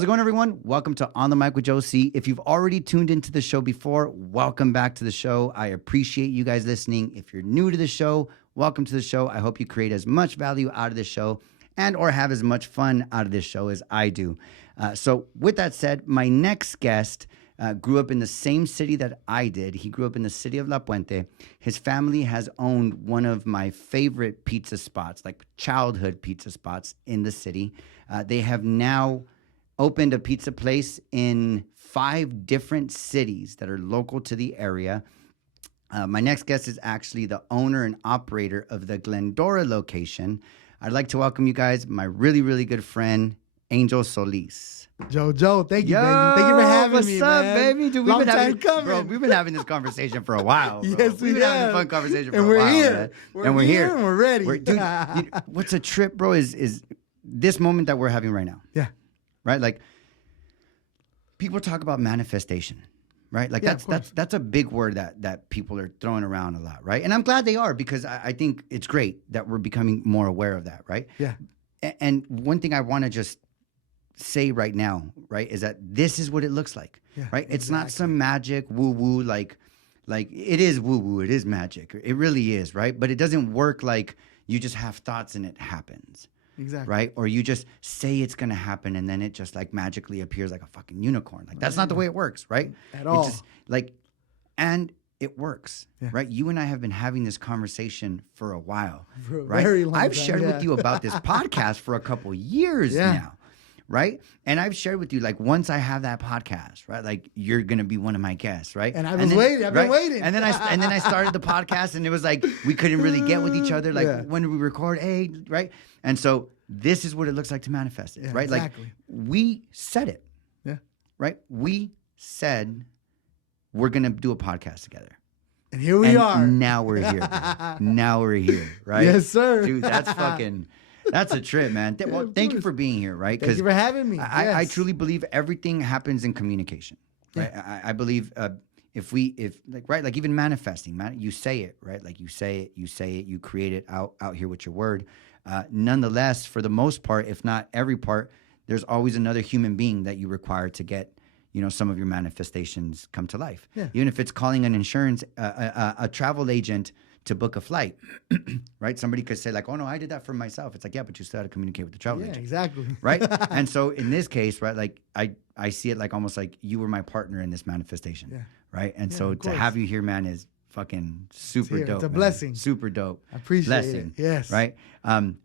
How's it going, everyone? Welcome to On the Mic with Joe C. If you've already tuned into the show before, welcome back to the show. I appreciate you guys listening. If you're new to the show, welcome to the show. I hope you create as much value out of this show and or have as much fun out of this show as I do. So with that said, my next guest grew up in the same city that I did. He grew up in the city of La Puente. His family has owned one of my favorite pizza spots, like childhood pizza spots in the city. They have now opened a pizza place in 5 different cities that are local to the area. My next guest is actually the owner and operator of the Glendora location. I'd like to welcome you guys, my really, really good friend, Angel Solis. Joe, thank you, baby. Thank you for having me, man. What's up, baby? Dude, we've been having this conversation for a while, bro. Yes, we've been having a fun conversation for a while, man. We're here. And we're ready. Dude, what's a trip, bro, is this moment that we're having right now. Yeah. Right? Like, people talk about manifestation, right? Like, that's a big word that people are throwing around a lot, right? And I'm glad they are, because I think it's great that we're becoming more aware of that, right? Yeah. And one thing I want to just say right now, right, is that this is what it looks like, right? It's exactly. not some magic woo-woo, like it is woo-woo, it is magic. It really is, right? But it doesn't work like you just have thoughts and it happens. Exactly. Right? Or you just say it's going to happen and then it just like magically appears like a fucking unicorn. Like, that's not the way it works, right? At all. It just, and it works, right? You and I have been having this conversation for a while, for a right? very long I've time, shared with you about this podcast for a couple years now, right? And I've shared with you, like, once I have that podcast, right? Like, you're going to be one of my guests, right? And I've been waiting. And then I started the podcast and it was like, we couldn't really get with each other. Like, when do we record? Hey, right? And so this is what it looks like to manifest it, right? Exactly. Like, we said it, right? We said we're going to do a podcast together. And here we are. Now we're here. Now we're here, right? Yes, sir. Dude, that's a trip, man. Well, thank you for being here, right? Thank you for having me. I truly believe everything happens in communication, right? I believe if even manifesting, you say it, right? Like, you say it, you create it out here with your word. Nonetheless, for the most part, if not every part, there's always another human being that you require to get, some of your manifestations come to life. Yeah. Even if it's calling an insurance, a travel agent to book a flight, right? Somebody could say like, oh no, I did that for myself. It's like, yeah, but you still had to communicate with the travel agent. Exactly. Right? And so in this case, right, like I see it like almost like you were my partner in this manifestation. Yeah. Right? And so to have you here, man, is fucking super dope. It's a blessing. Super dope. I appreciate it. Yes. Right? I'm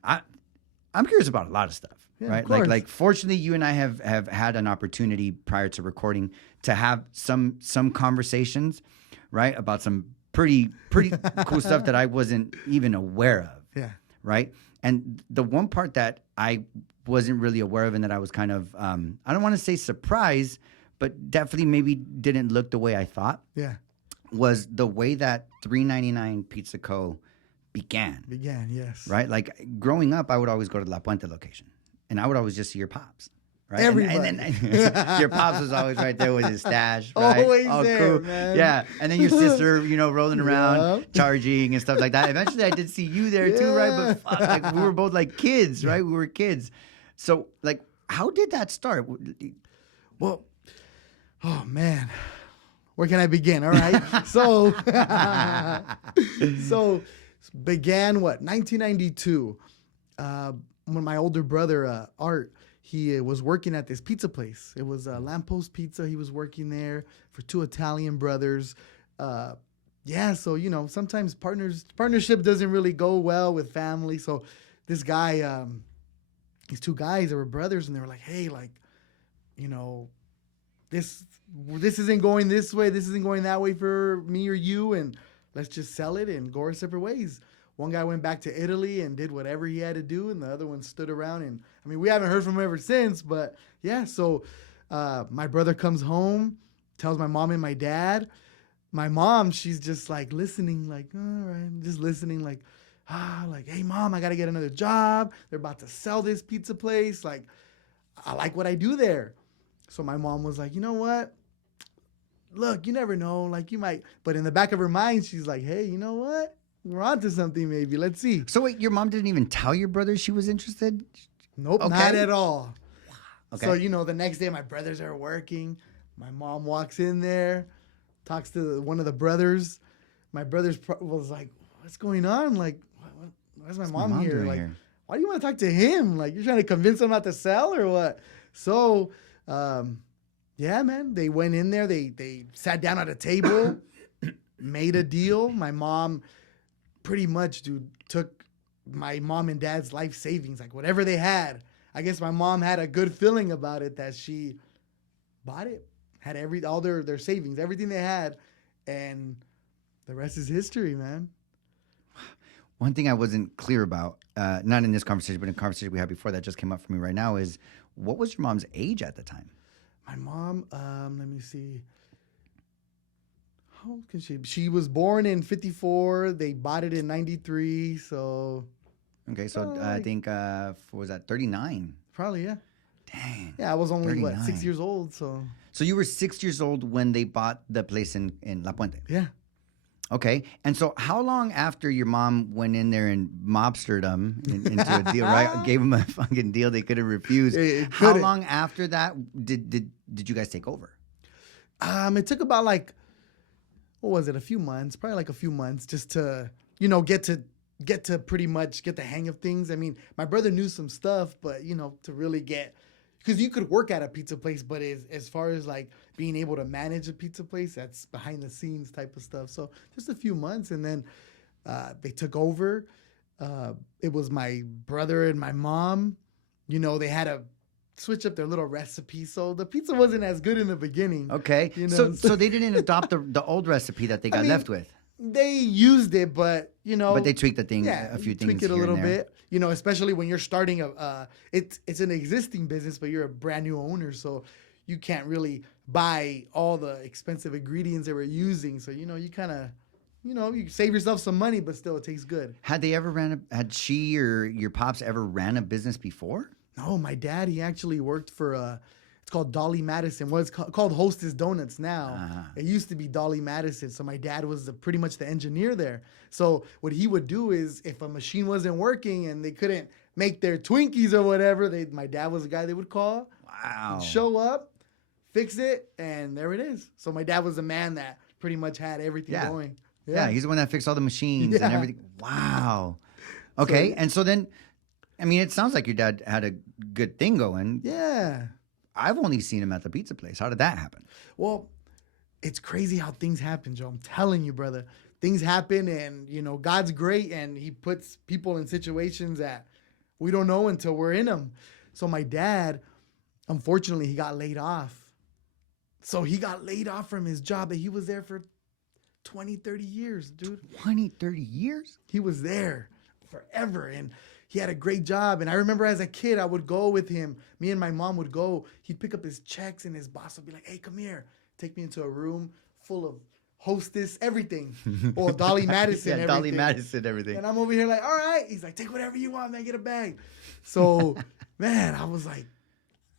curious about a lot of stuff. Yeah, right? Like fortunately you and I have had an opportunity prior to recording to have some conversations, right? About some pretty cool stuff that I wasn't even aware of. Yeah. Right? And the one part that I wasn't really aware of and that I was kind of I don't want to say surprised, but definitely maybe didn't look the way I thought. Yeah. Was the way that 399 Pizza Co. began, yes. Right? Like, growing up, I would always go to the La Puente location. And I would always just see your pops, right? Everybody. And then your pops was always right there with his stash, right? Always there, man. Yeah. And then your sister, rolling around, charging and stuff like that. Eventually, I did see you there too, right? But fuck, like, we were both like kids, right? We were kids. So, like, how did that start? Well, oh, man. Where can I begin? All right. So began 1992. When my older brother, Art, he was working at this pizza place. It was Lamppost Pizza. He was working there for 2 Italian brothers. So, sometimes partnership doesn't really go well with family. So this guy, these 2 guys, they were brothers, and they were like, hey, like, this isn't going this way. This isn't going that way for me or you. And let's just sell it and go our separate ways. One guy went back to Italy and did whatever he had to do, and the other one stood around. And I mean, we haven't heard from him ever since. But yeah, so my brother comes home, tells my mom and my dad. My mom, she's just like listening, like, all right, just listening, like, hey, Mom, I got to get another job. They're about to sell this pizza place. Like, I like what I do there. So my mom was like, you know what? Look, you never know. Like, you might. But in the back of her mind, she's like, hey, you know what? We're onto something, maybe. Let's see. So wait, your mom didn't even tell your brother she was interested? Nope, not at all. Okay. So, you know, the next day my brothers are working. My mom walks in there, talks to one of the brothers. My brother's was like, what's going on? Like, why's my mom here? doing Like, here? why do you want to talk to him? Like, you're trying to convince him not to sell or what? So, yeah, man, they went in there. They sat down at a table, made a deal. My mom pretty much, dude, took my mom and dad's life savings, like whatever they had. I guess my mom had a good feeling about it that she bought it, had all their savings, everything they had, and the rest is history, man. One thing I wasn't clear about, not in this conversation, but in a conversation we had before that just came up for me right now, is what was your mom's age at the time? My mom, let me see. How old can she be? She was born in 54. They bought it in 93. So. Okay, so I think, what was that, 39? Probably, yeah. Dang. Yeah, I was only, 39. 6 years old, so. So you were 6 years old when they bought the place in La Puente? Yeah. Okay, and so how long after your mom went in there and mobstered them into a deal, right? Gave them a fucking deal they couldn't refuse. How long after that did you guys take over? It took about like, what was it? A few months, probably like a few months, just to, you know, get to pretty much get the hang of things. I mean, my brother knew some stuff, but you know, to really get, because you could work at a pizza place, but as far as like being able to manage a pizza place, that's behind the scenes type of stuff. So just a few months, and then they took over. It was my brother and my mom. You know, they had to switch up their little recipe, so the pizza wasn't as good in the beginning. Okay, you know? so they didn't adopt the old recipe that they got left with. They used it, but you know, but they tweaked the thing, yeah, a few things, tweak it a here little and there. bit. You know, especially when you're starting it's an existing business, but you're a brand new owner, so you can't really buy all the expensive ingredients they were using. So you know, you kind of, you know, you save yourself some money, but still it tastes good. Had she or your pops ever ran a business before? No, my dad, he actually worked for it's called Dolly Madison. Well, it's called Hostess Donuts now. Uh-huh. It used to be Dolly Madison. So my dad was pretty much the engineer there. So what he would do is if a machine wasn't working and they couldn't make their Twinkies or whatever, my dad was the guy they would call. Wow. He'd show up, fix it, and there it is. So my dad was the man that pretty much had everything going. Yeah, he's the one that fixed all the machines and everything. Wow. Okay, So- and so then, I mean, it sounds like your dad had a good thing going. Yeah. I've only seen him at the pizza place. How did that happen? Well, it's crazy how things happen, Joe. I'm telling you, brother. Things happen, and, you know, God's great, and he puts people in situations that we don't know until we're in them. So my dad, unfortunately, he got laid off. So he got laid off from his job, and he was there for 20, 30 years, dude. 20, 30 years? He was there forever, and he had a great job. And I remember as a kid, I would go with him. Me and my mom would go. He'd pick up his checks, and his boss would be like, hey, come here. Take me into a room full of Hostess, everything. Or Dolly Madison, yeah, everything. Dolly Madison, everything. And I'm over here like, all right. He's like, take whatever you want, man. Get a bag. So, man, I was like,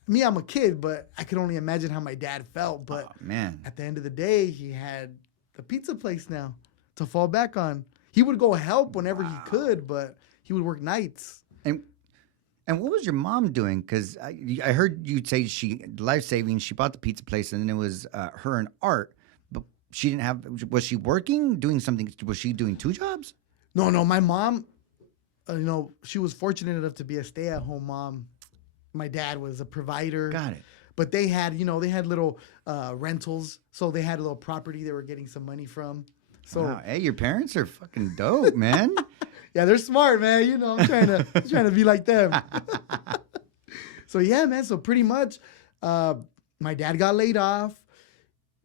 I'm a kid, but I could only imagine how my dad felt. But man, at the end of the day, he had the pizza place now to fall back on. He would go help whenever he could, but he would work nights. And what was your mom doing? Because I heard you say life saving. She bought the pizza place, and then it was her and Art. But she didn't have. Was she working, doing something? Was she doing two jobs? No. My mom, you know, she was fortunate enough to be a stay-at-home mom. My dad was a provider. Got it. But they had, you know, little rentals. So they had a little property they were getting some money from. So wow. Hey, your parents are fucking dope, man. yeah, they're smart, man. You know, I'm trying to be like them. So yeah, man. So pretty much, my dad got laid off,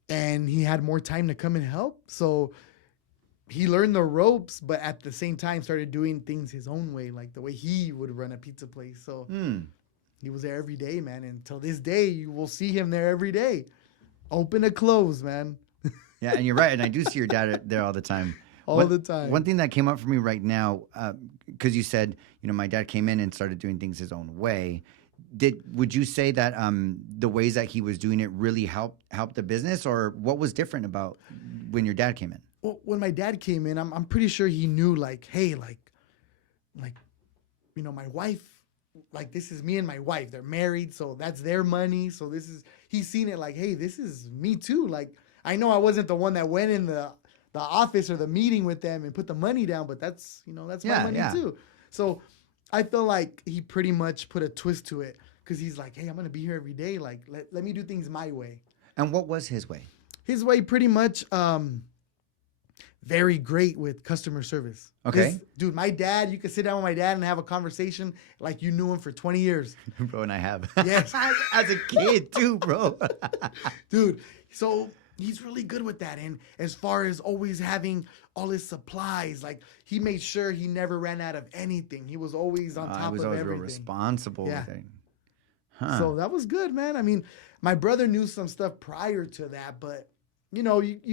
and he had more time to come and help. So he learned the ropes, but at the same time started doing things his own way, like the way he would run a pizza place. So he was there every day, man. And till this day, you will see him there every day, open to close, man. Yeah, and you're right. And I do see your dad there all the time. All the time. One thing that came up for me right now, because you said, you know, my dad came in and started doing things his own way. Would you say that the ways that he was doing it really helped the business, or what was different about when your dad came in? Well, when my dad came in, I'm pretty sure he knew, like, hey, like, you know, my wife like, this is me and my wife. They're married, so that's their money. So he's seen it like, hey, this is me too. Like, I know I wasn't the one that went in the office or the meeting with them and put the money down, but that's my money too. So I feel like he pretty much put a twist to it because he's like, hey, I'm going to be here every day. Like, let me do things my way. And what was his way? His way pretty much very great with customer service. Okay. Dude, my dad, you could sit down with my dad and have a conversation like you knew him for 20 years. Bro, and I have. Yes. As a kid too, bro. Dude, so he's really good with that. And as far as always having all his supplies, like he made sure he never ran out of anything. He was always on top of everything. He was always real responsible with it. Huh. So that was good, man. I mean, my brother knew some stuff prior to that, but you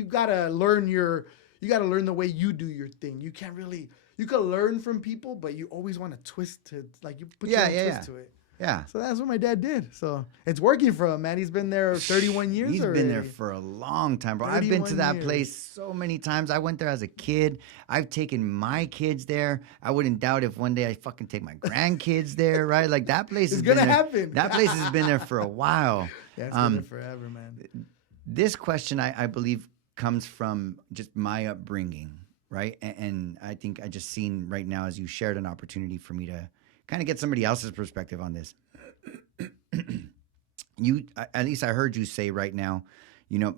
gotta learn the way you do your thing. You can't really, you could learn from people, but you always want to twist to, like, you put your own twist to it. Yeah. So that's what my dad did. So it's working for him, man. He's been there 31 years He's already. been there for a long time, bro. I've been to that place so many times. I went there as a kid. I've taken my kids there. I wouldn't doubt if one day I fucking take my grandkids there, right? Like, that place is gonna happen. That place has been there for a while. Yeah, it's been there forever, man. This question, I believe, comes from just my upbringing, right? And I think I just seen right now, as you shared an opportunity for me to kind of get somebody else's perspective on this. At least I heard you say right now,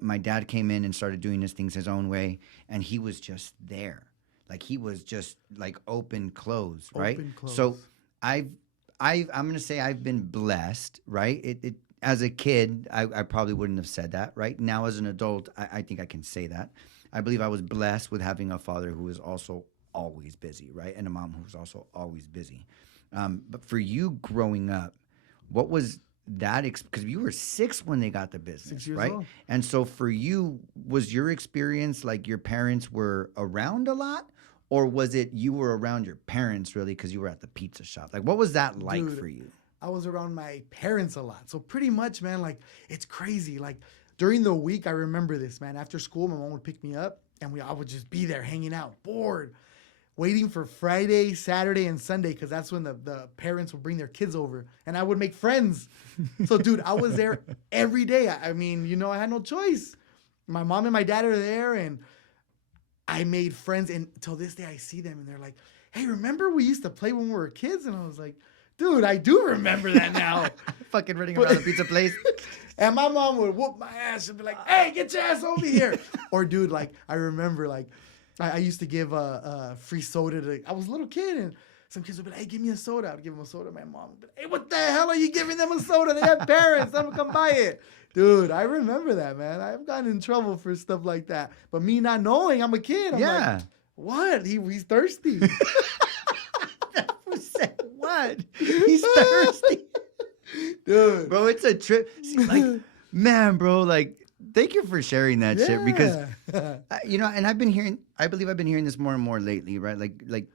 my dad came in and started doing his things his own way, and he was just there. Like, he was just like open, close, right? Open, close. So I'm going to say I've been blessed, right? It as a kid, I probably wouldn't have said that, right? Now as an adult, I think I can say that. I believe I was blessed with having a father who was also always busy, right? And a mom who was also always busy. But for you growing up, what was that? Because you were 6 when they got the business, 6 years right? old. And so for you, was your experience like your parents were around a lot? Or was it you were around your parents really because you were at the pizza shop? Like, what was that like for you? I was around my parents a lot. So pretty much, man, like, it's crazy. Like, during the week, I remember this, man. After school, my mom would pick me up, and I would just be there hanging out, bored, waiting for Friday, Saturday, and Sunday, because that's when the parents would bring their kids over, and I would make friends. So, dude, I was there every day. I mean, I had no choice. My mom and my dad are there, and I made friends, and till this day, I see them, and they're like, hey, remember we used to play when we were kids? And I was like, dude, I do remember that now. Fucking running around the pizza place. And my mom would whoop my ass and be like, hey, get your ass over here. Or, dude, like, I remember, like, I used to give a free soda to, I was a little kid, and some kids would be like, hey, give me a soda. I would give them a soda. My mom would be like, hey, what the hell are you giving them a soda? They have parents. Let them come buy it. Dude, I remember that, man. I've gotten in trouble for stuff like that. But me not knowing, I'm a kid. I'm like, what? He's thirsty. What? He's thirsty. Dude. Bro, it's a trip. See, like, man, bro, like, thank you for sharing that shit, because and I believe I've been hearing this more and more lately, right? Like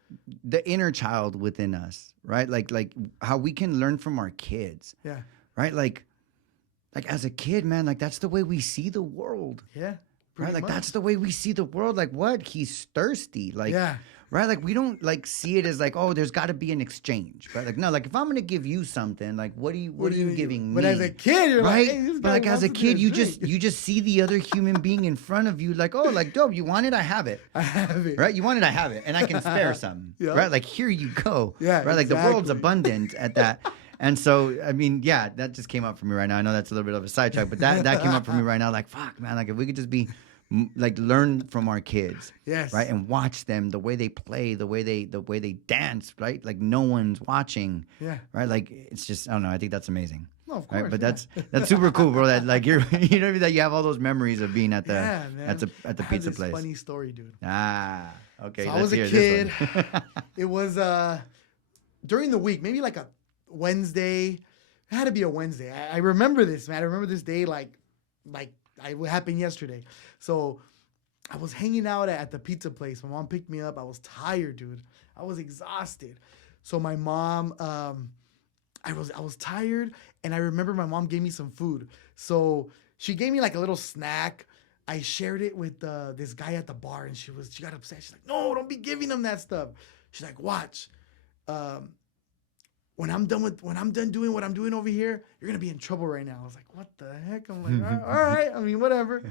the inner child within us, right? Like how we can learn from our kids. Yeah. Right? Like as a kid, man, like, that's the way we see the world. Yeah. Right? Like, that's the way we see the world. Like, what? He's thirsty. Like, yeah. Right? Like, we don't, like, see it as like, oh, there's got to be an exchange, right? Like, no, like, if I'm going to give you something, like, what are you giving me? But as a kid, you're right? like, hey, this but guy like, as a wants kid, to you drink. just see the other human being in front of you, like, oh, like, dope, you want it? I have it. I have it. Right? You want it? I have it. And I can spare some. Yeah. Right? Like, here you go. Yeah, right? Like, the world's exactly. abundant at that. And so, I mean, yeah, that just came up for me right now. I know that's a little bit of a sidetrack, but that came up for me right now. Like, fuck, man, like, if we could just be, like, learn from our kids. Yes. Right? And watch them, the way they play, the way they dance, right? Like, no one's watching. Yeah. Right? Like, it's just, I don't know. I think that's amazing. No, of course. Right? But yeah. that's super cool, bro. That, like, that you have all those memories of being at the at the I have pizza this place. Funny story, dude. Ah, okay. So I let's was a hear kid. this one. It was during the week, maybe like a Wednesday. It had to be a Wednesday. I remember this, man. I remember this day like it happened yesterday. So I was hanging out at the pizza place. My mom picked me up. I was tired, dude. I was exhausted. So my mom, I was tired, and I remember my mom gave me some food. So she gave me like a little snack. I shared it with this guy at the bar, and she got upset. She's like, "No, don't be giving him that stuff." She's like, "Watch, when I'm done doing what I'm doing over here, you're gonna be in trouble right now. I was like, what the heck? I'm like, all right. I mean, whatever.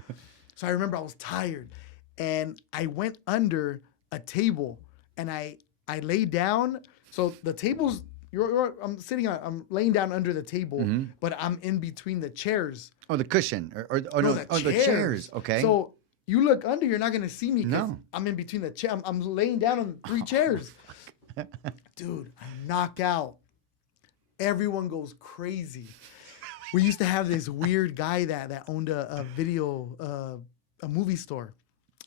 So I remember I was tired, and I went under a table, and I lay down. So the table's I'm laying down under the table, but I'm in between the chairs. Oh, the cushion the chairs. Okay. So you look under, you're not gonna see me because No. I'm in between the chair. I'm laying down on 3 chairs. Dude, I knock out. Everyone goes crazy. We used to have this weird guy that owned a movie store,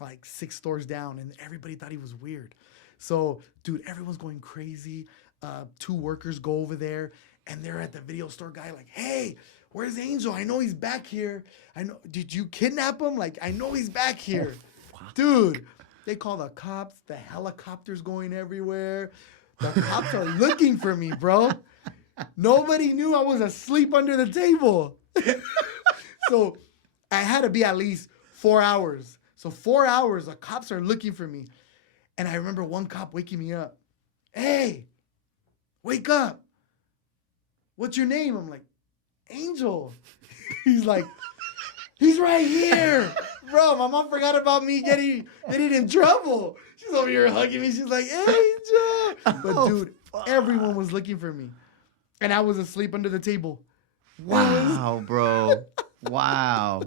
like 6 stores down, and everybody thought he was weird. So, dude, everyone's going crazy. 2 workers go over there, and they're at the video store guy like, hey, where's Angel? I know he's back here. I know. Did you kidnap him? Like, I know he's back here. Dude, they call the cops. The helicopter's going everywhere. The cops are looking for me, bro. Nobody knew I was asleep under the table. So I had to be at least 4 hours. So 4 hours, the cops are looking for me. And I remember one cop waking me up. Hey, wake up. What's your name? I'm like, Angel. He's like, he's right here. Bro, my mom forgot about me getting in trouble. She's over here hugging me. She's like, Angel. But dude, everyone was looking for me. And I was asleep under the table. Wow, bro. Wow.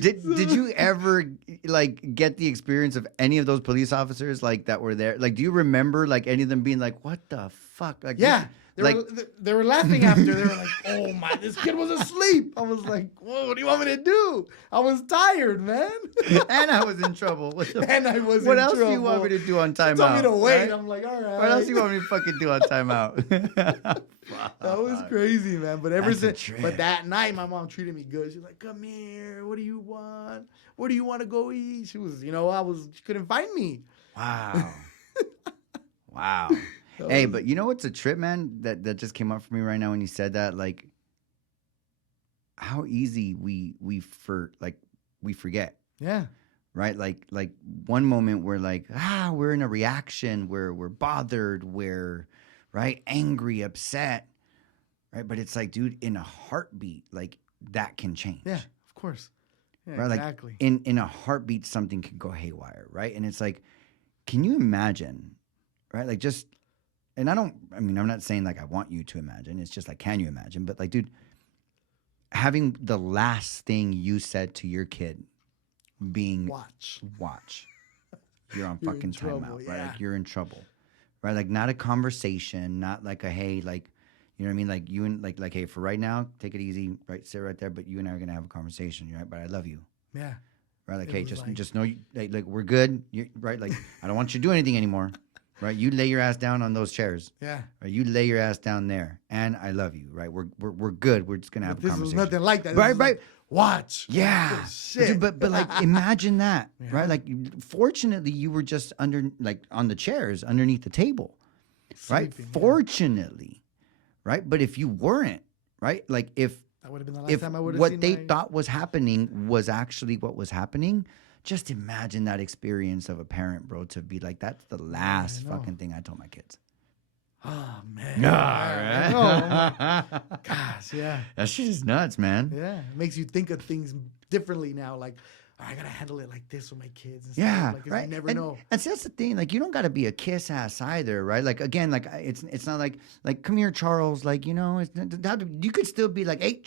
Did you ever like get the experience of any of those police officers like that were there? Like, do you remember like any of them being like, "What the fuck?" Like, yeah, like they were laughing after. They were like, "Oh my, this kid was asleep." I was like, "Whoa, what do you want me to do?" I was tired, man. And I was in trouble. What else do you want me to do on timeout? Told me to wait. Right? I'm like, all right. What else do you want me to fucking do on timeout? That was crazy, man. But but that night, my mom treated me good. She's like, "Come here. What do you want? Where do you want to go eat?" She was, she couldn't find me. Wow. Wow. Hey, but you know what's a trip, man? That just came up for me right now when you said that. Like, how easy we forget. Yeah. Right. Like one moment we're like, we're in a reaction. We're bothered. We're right, angry, upset. Right. But it's like, dude, in a heartbeat, like that can change. Yeah, of course. Yeah, right. exactly. Like in a heartbeat, something can go haywire. Right. And it's like, can you imagine? Right. Like just. And I'm not saying like I want you to imagine. It's just like, can you imagine? But like, dude, having the last thing you said to your kid being watch. You're on fucking timeout, right? Yeah. Like you're in trouble, right? Like not a conversation, not like a hey, like you know what I mean? Like you and like hey, for right now, take it easy, right? Sit right there. But you and I are gonna have a conversation, right? But I love you. Yeah. Right? Like hey, just know, like we're good, right? Like I don't want you to do anything anymore. Right, you lay your ass down on those chairs. Yeah. Right, you lay your ass down there, and I love you. Right, we're good. We're just gonna have a conversation. This was nothing like that. Right. Like, watch. Yeah. Oh, shit. But like imagine that. Yeah. Right. Like fortunately, you were just on the chairs underneath the table. Right. Sleeping, Fortunately. Right. But if you weren't, right, like if that would have been the last time I would have what they thought was happening was actually what was happening. Just imagine that experience of a parent, bro, to be like, that's the last fucking thing I told my kids. Oh, man. Right? Gosh, yeah. That shit is nuts, man. Yeah. It makes you think of things differently now. Like, I got to handle it like this with my kids. And Yeah. stuff. Like, right. You never know. And see, that's the thing. Like, you don't got to be a kiss ass either, right? Like, again, like, it's not like, come here, Charles. Like, you could still be like, hey,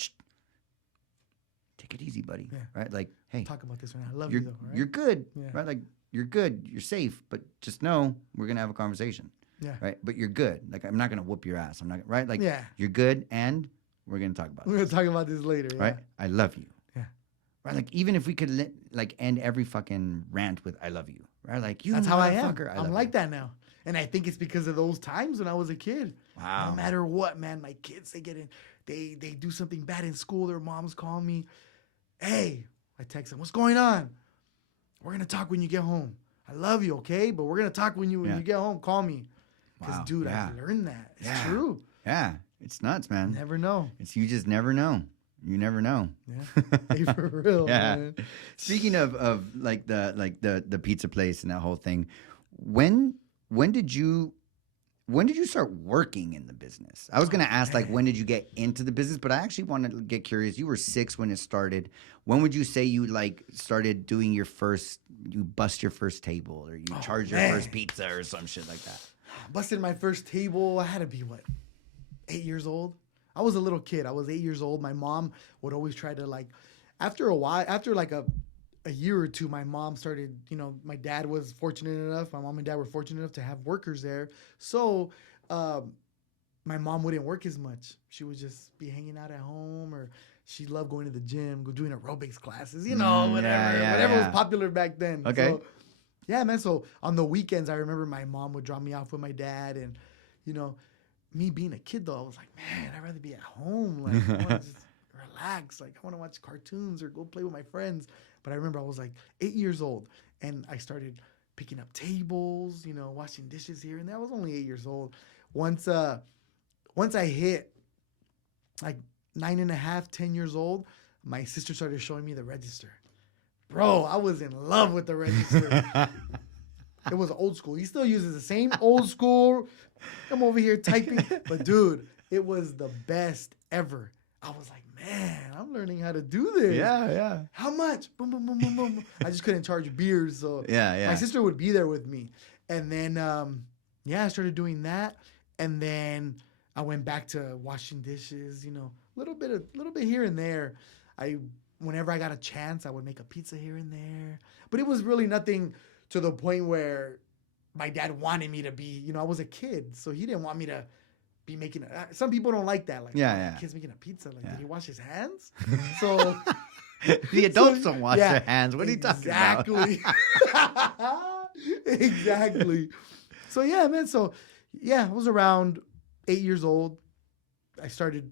take it easy, buddy. Yeah. Right? Like, hey, talk about this right now. I love you, though. Right? You're good, Yeah. right? Like, you're good. You're safe, but just know we're going to have a conversation. Yeah. Right? But you're good. Like, I'm not going to whoop your ass. I'm not, right? Like, yeah. You're good, and we're going to talk about We're going to talk about this later. Yeah. Right? I love you. Yeah. Right? Like, even if we could, end every fucking rant with I love you. Right? Like, you That's how I am. I I'm like that now. And I think it's because of those times when I was a kid. Wow. No matter what, man, my kids, they do something bad in school. Their moms call me. Hey, I text them, what's going on? We're going to talk when you get home. I love you, okay? But we're going to talk when you get home. Call me. Because, dude, I've learned that. It's true. Yeah. It's nuts, man. Never know. You just never know. You never know. Yeah. Hey, for real, man. Speaking of the pizza place and that whole thing, when did you when did you start working in the business? I was going to ask, like, man. when did you get into the business? But I actually wanted to get curious. You were 6 when it started. When would you say you, like, started doing you bust your first table or you charge your first pizza or some shit like that? Busted my first table. I had to be, 8 years old? I was a little kid. I was 8 years old. My mom would always try to, like, after a while, after like a year or two, my mom started, my dad was fortunate enough, my mom and dad were fortunate enough to have workers there. So my mom wouldn't work as much. She would just be hanging out at home, or she loved going to the gym, doing aerobics classes, whatever was popular back then. Okay. So, yeah, man. So on the weekends, I remember my mom would drop me off with my dad, and, me being a kid, though, I was like, man, I'd rather be at home. Like, I want to just relax. Like, I want to watch cartoons or go play with my friends. But I remember I was like 8 years old, and I started picking up tables, washing dishes here and there. I was only 8 years old. Once I hit like 9.5, 10 years old, my sister started showing me the register. Bro, I was in love with the register. It was old school. He still uses the same old school. I'm over here typing. But, dude, it was the best ever. I was like, man, I'm learning how to do this. Yeah. How much? Boom, boom, boom, boom, boom. I just couldn't charge beers. So Yeah. my sister would be there with me. And then, I started doing that. And then I went back to washing dishes, a little bit here and there. Whenever I got a chance, I would make a pizza here and there. But it was really nothing to the point where my dad wanted me to be, I was a kid, so he didn't want me to be making some people don't like that. Like, kid's making a pizza. Like, did he wash his hands? So the adults don't wash their hands. What are you talking about? Exactly. So, yeah, man. So, I was around 8 years old. I started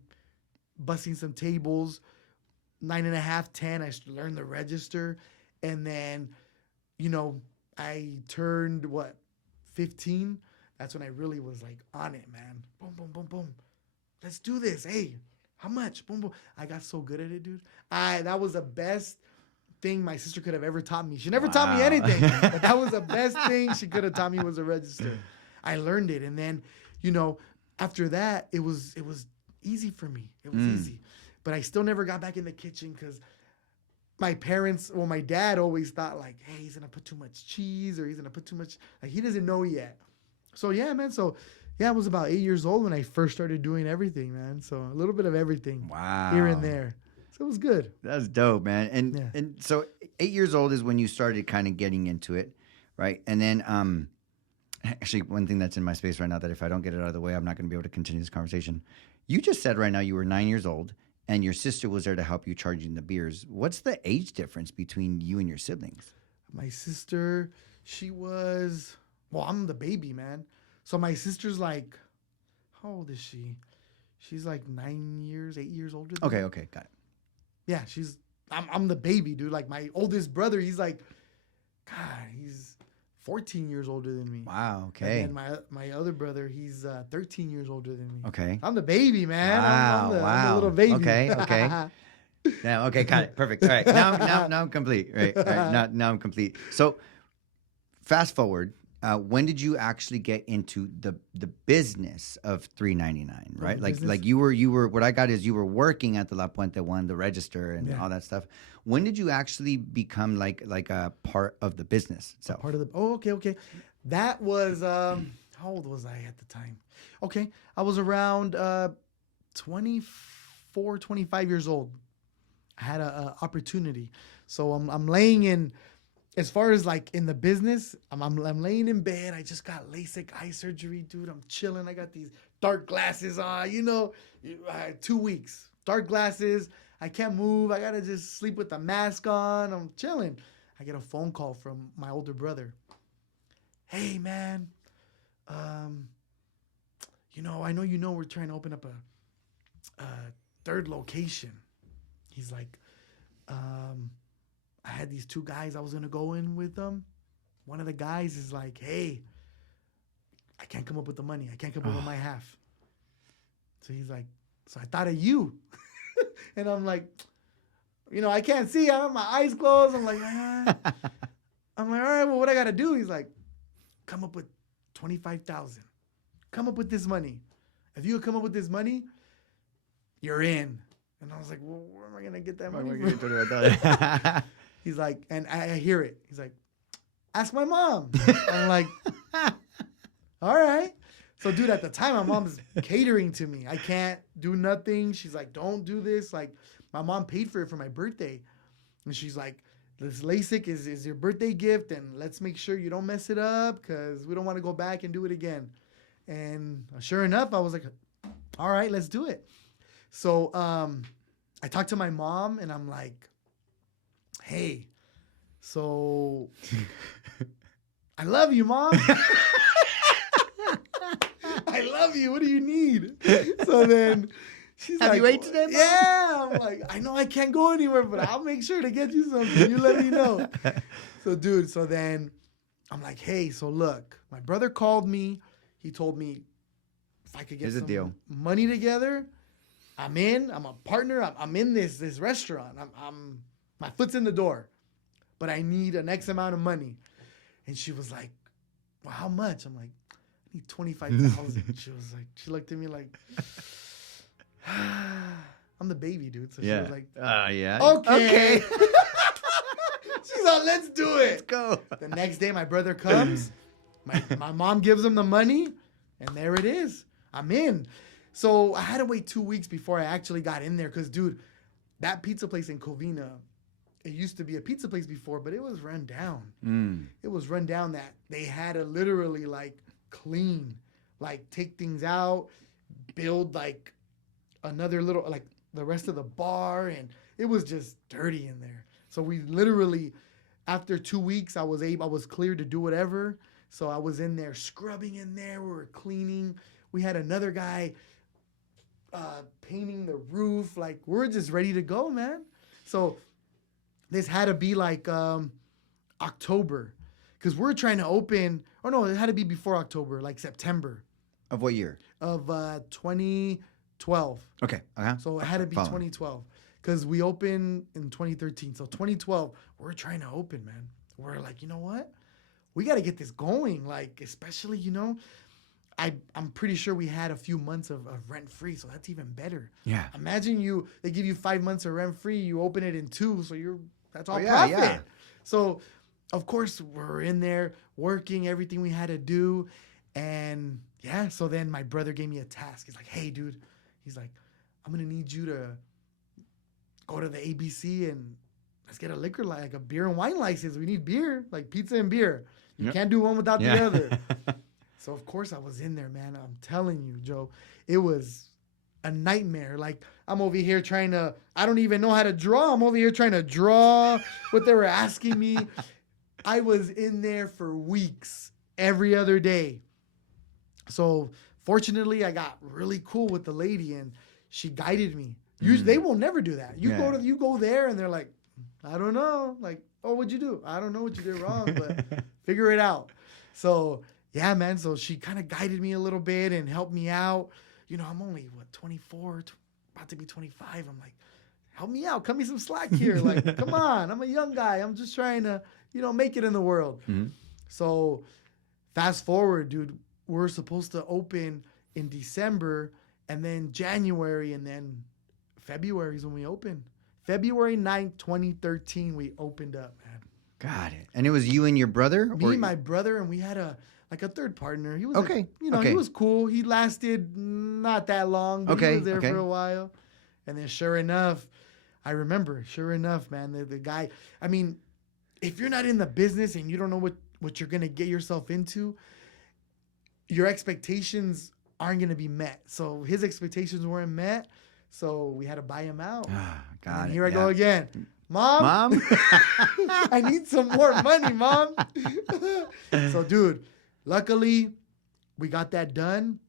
busting some tables. 9.5, 10, I learned the register. And then, I turned, 15? That's when I really was like on it, man. Boom, boom, boom, boom. Let's do this. Hey, how much? Boom, boom. I got so good at it, dude. That was the best thing my sister could have ever taught me. She never taught me anything, but that was the best thing she could have taught me was a register. I learned it. And then, after that, it was easy for me. It was easy. But I still never got back in the kitchen because my dad always thought like, hey, he's going to put too much cheese or he's going to put too much, like he doesn't know yet. So, yeah, man. So, I was about 8 years old when I first started doing everything, man. So a little bit of everything. Wow. Here and there. So it was good. That's dope, man. And so 8 years old is when you started kind of getting into it, right? And then actually one thing that's in my space right now that if I don't get it out of the way, I'm not going to be able to continue this conversation. You just said right now you were 9 years old. And your sister was there to help you charging the beers. What's the age difference between you and your siblings? My sister, I'm the baby, man. So my sister's like, how old is she? She's like 8 years older than me. Okay, got it. Yeah, I'm the baby, dude. Like my oldest brother, he's like, God, he's 14 years older than me. Wow, okay. And then my other brother, he's 13 years older than me. Okay. I'm the baby, man. Wow, I'm the little baby. Okay. Now, okay, got it. Perfect. All right, now I'm complete. Right. Now I'm complete. So, fast forward. When did you actually get into the business of $3.99? Right, like you were. What I got is you were working at the La Puente one, the register, and all that stuff. When did you actually become like a part of the business itself? Okay. That was how old was I at the time? Okay, I was around 24, 25 years old. I had a opportunity, so I'm laying in. As far as like in the business, I'm laying in bed. I just got LASIK eye surgery, dude. I'm chilling. I got these dark glasses on, 2 weeks. Dark glasses. I can't move. I got to just sleep with the mask on. I'm chilling. I get a phone call from my older brother. Hey, man. I know we're trying to open up a third location. He's like, I had these 2 guys I was going to go in with them. One of the guys is like, hey, I can't come up with the money. I can't come up with my half. So he's like, so I thought of you. And I'm like, I can't see. I have my eyes closed. I'm like, all right, well, what I got to do? He's like, come up with $25,000. come up with this money. If you come up with this money, you're in. And I was like, well, where am I going to get that money? He's like, and I hear it. He's like, ask my mom. I'm like, all right. So, dude, at the time, my mom's catering to me. I can't do nothing. She's like, don't do this. Like, my mom paid for it for my birthday. And she's like, this LASIK is your birthday gift, and let's make sure you don't mess it up because we don't want to go back and do it again. And sure enough, I was like, all right, let's do it. So I talked to my mom, and I'm like, hey, so I love you, Mom. I love you. What do you need? So then she's Have like, you ate today, Mom? Yeah. I'm like, I know I can't go anywhere, but I'll make sure to get you something. You let me know. So, dude, so then I'm like, hey, so look, my brother called me. He told me if I could get some money together, I'm in. I'm a partner. I'm in this restaurant. I'm my foot's in the door, but I need an X amount of money. And she was like, well, how much? I'm like, I need 25,000. She was like, she looked at me like, I'm the baby, dude. So she was like, yeah. Okay. She's like, let's do it. Let's go. The next day, my brother comes. My mom gives him the money, and there it is. I'm in. So I had to wait 2 weeks before I actually got in there because, dude, that pizza place in Covina, it used to be a pizza place before, but it was run down. It was run down that they had to literally, like, clean, like, take things out, build, like, another little, like, the rest of the bar, and it was just dirty in there. So we literally, after 2 weeks, I was cleared to do whatever. So I was in there scrubbing in there. We were cleaning. We had another guy painting the roof. Like, we're just ready to go, man. So this had to be like October because we're trying to open. Oh, no, it had to be before October, like September. Of what year? Of 2012. Okay. So it had to be 2012 because we opened in 2013. So 2012, we're trying to open, man. We're like, you know what? We got to get this going. Like, especially, you know, I'm pretty sure we had a few months of rent free. So that's even better. Yeah. Imagine they give you 5 months of rent free. You open it in 2. So that's all profit. Yeah. So, of course, we're in there working everything we had to do. And yeah, so then my brother gave me a task. He's like, hey, dude. He's like, I'm going to need you to go to the ABC and let's get a liquor, like a beer and wine license. We need beer, like pizza and beer. You can't do one without the other. So, of course, I was in there, man. I'm telling you, Joe, it was a nightmare. Like, I'm over here I don't even know how to draw. I'm over here trying to draw what they were asking me. I was in there for weeks, every other day. So, fortunately, I got really cool with the lady, and she guided me. Usually, they will never do that. You go there, and they're like, I don't know. Like, oh, what'd you do? I don't know what you did wrong, but figure it out. So, yeah, man. So she kind of guided me a little bit and helped me out. You know, I'm only, 24, about to be 25. I'm like, help me out. Cut me some slack here. Like, come on. I'm a young guy. I'm just trying to, make it in the world. Mm-hmm. So fast forward, dude, we're supposed to open in December and then January and then February is when we open. February 9th, 2013, we opened up, man. Got it. And it was you and your brother? Me and my brother, and we had a third partner. He was okay. He was cool. He lasted not that long, but he was there for a while. And then sure enough, man, the guy, I mean, if you're not in the business and you don't know what you're going to get yourself into, your expectations aren't going to be met. So his expectations weren't met. So we had to buy him out. Got it. Here I go again. Mom? I need some more money, Mom. So, dude, luckily, we got that done.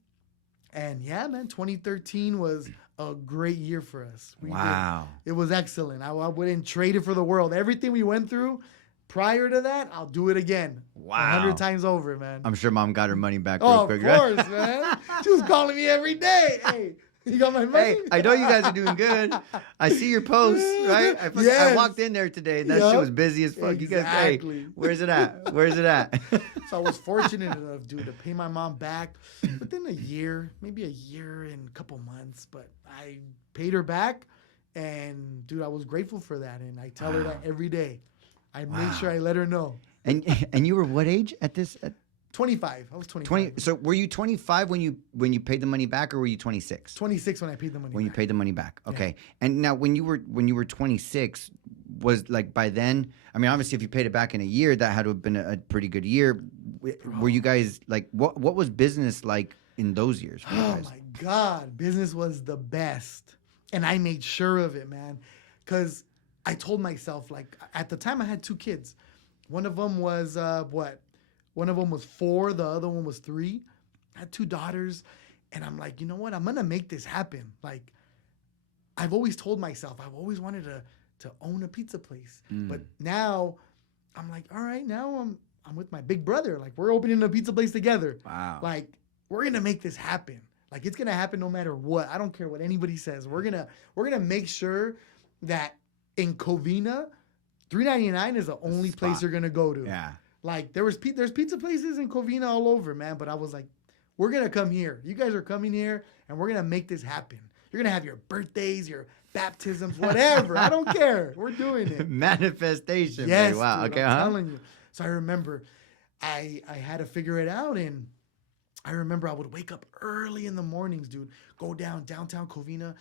And yeah, man, 2013 was a great year for us. Wow. It was excellent. I wouldn't trade it for the world. Everything we went through prior to that, I'll do it again. Wow. 100 times over, man. I'm sure Mom got her money back real quick. Of course, man. She was calling me every day. Hey. You got my money? Hey, I know you guys are doing good. I see your posts, right? I Yes. walked in there today. And that shit was busy as fuck. You guys, hey, where's it at? Where's it at? So I was fortunate enough, dude, to pay my mom back within a year, maybe a year and a couple months. But I paid her back, and dude, I was grateful for that. And I tell her that every day. I make sure I let her know. And you were what age at this? 25. I was 25. So were you 25 when you paid the money back, or were you 26? 26 when I paid the money. When you paid the money back, okay. Yeah. And now when you were 26, was like by then? I mean, obviously, if you paid it back in a year, that had to have been a pretty good year. Were you guys like what was business like in those years? For you guys? My God, business was the best, and I made sure of it, man, because I told myself, like, at the time I had 2 kids. One of them was One of them was 4. The other one was 3. I had 2 daughters. And I'm like, you know what? I'm going to make this happen. Like, I've always told myself, I've always wanted to own a pizza place. But now I'm like, all right, now I'm with my big brother. Like, we're opening a pizza place together. Wow. Like, we're going to make this happen. Like, it's going to happen no matter what. I don't care what anybody says. We're going to make sure that in Covina, $3.99 is the only place you're going to go to. Yeah. Like, there's pizza places in Covina all over, man. But I was like, we're going to come here. You guys are coming here, and we're going to make this happen. You're going to have your birthdays, your baptisms, whatever. I don't care. We're doing it. Manifestation. Yes, Wow. dude, Okay. I'm telling you. So I remember I had to figure it out, and I remember I would wake up early in the mornings, dude, go downtown Covina.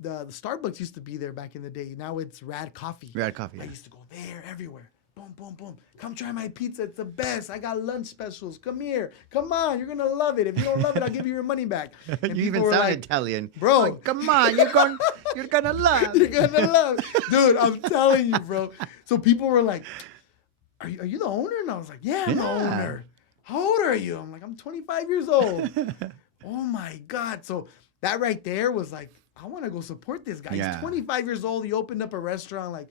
The Starbucks used to be there back in the day. Now it's Rad Coffee. Rad Coffee. I Yeah. used to go there everywhere. Boom, boom, boom. Come try my pizza. It's the best. I got lunch specials. Come here. Come on. You're going to love it. If you don't love it, I'll give you your money back. And You even sound Italian. Bro. Like, come on. You're going to love. You're going to love. Dude, I'm telling you, bro. So people were like, are you the owner? And I was like, yeah, I'm the owner. How old are you? I'm like, I'm 25 years old. Oh, my God. So that right there was like, I want to go support this guy. Yeah. He's 25 years old. He opened up a restaurant. Like,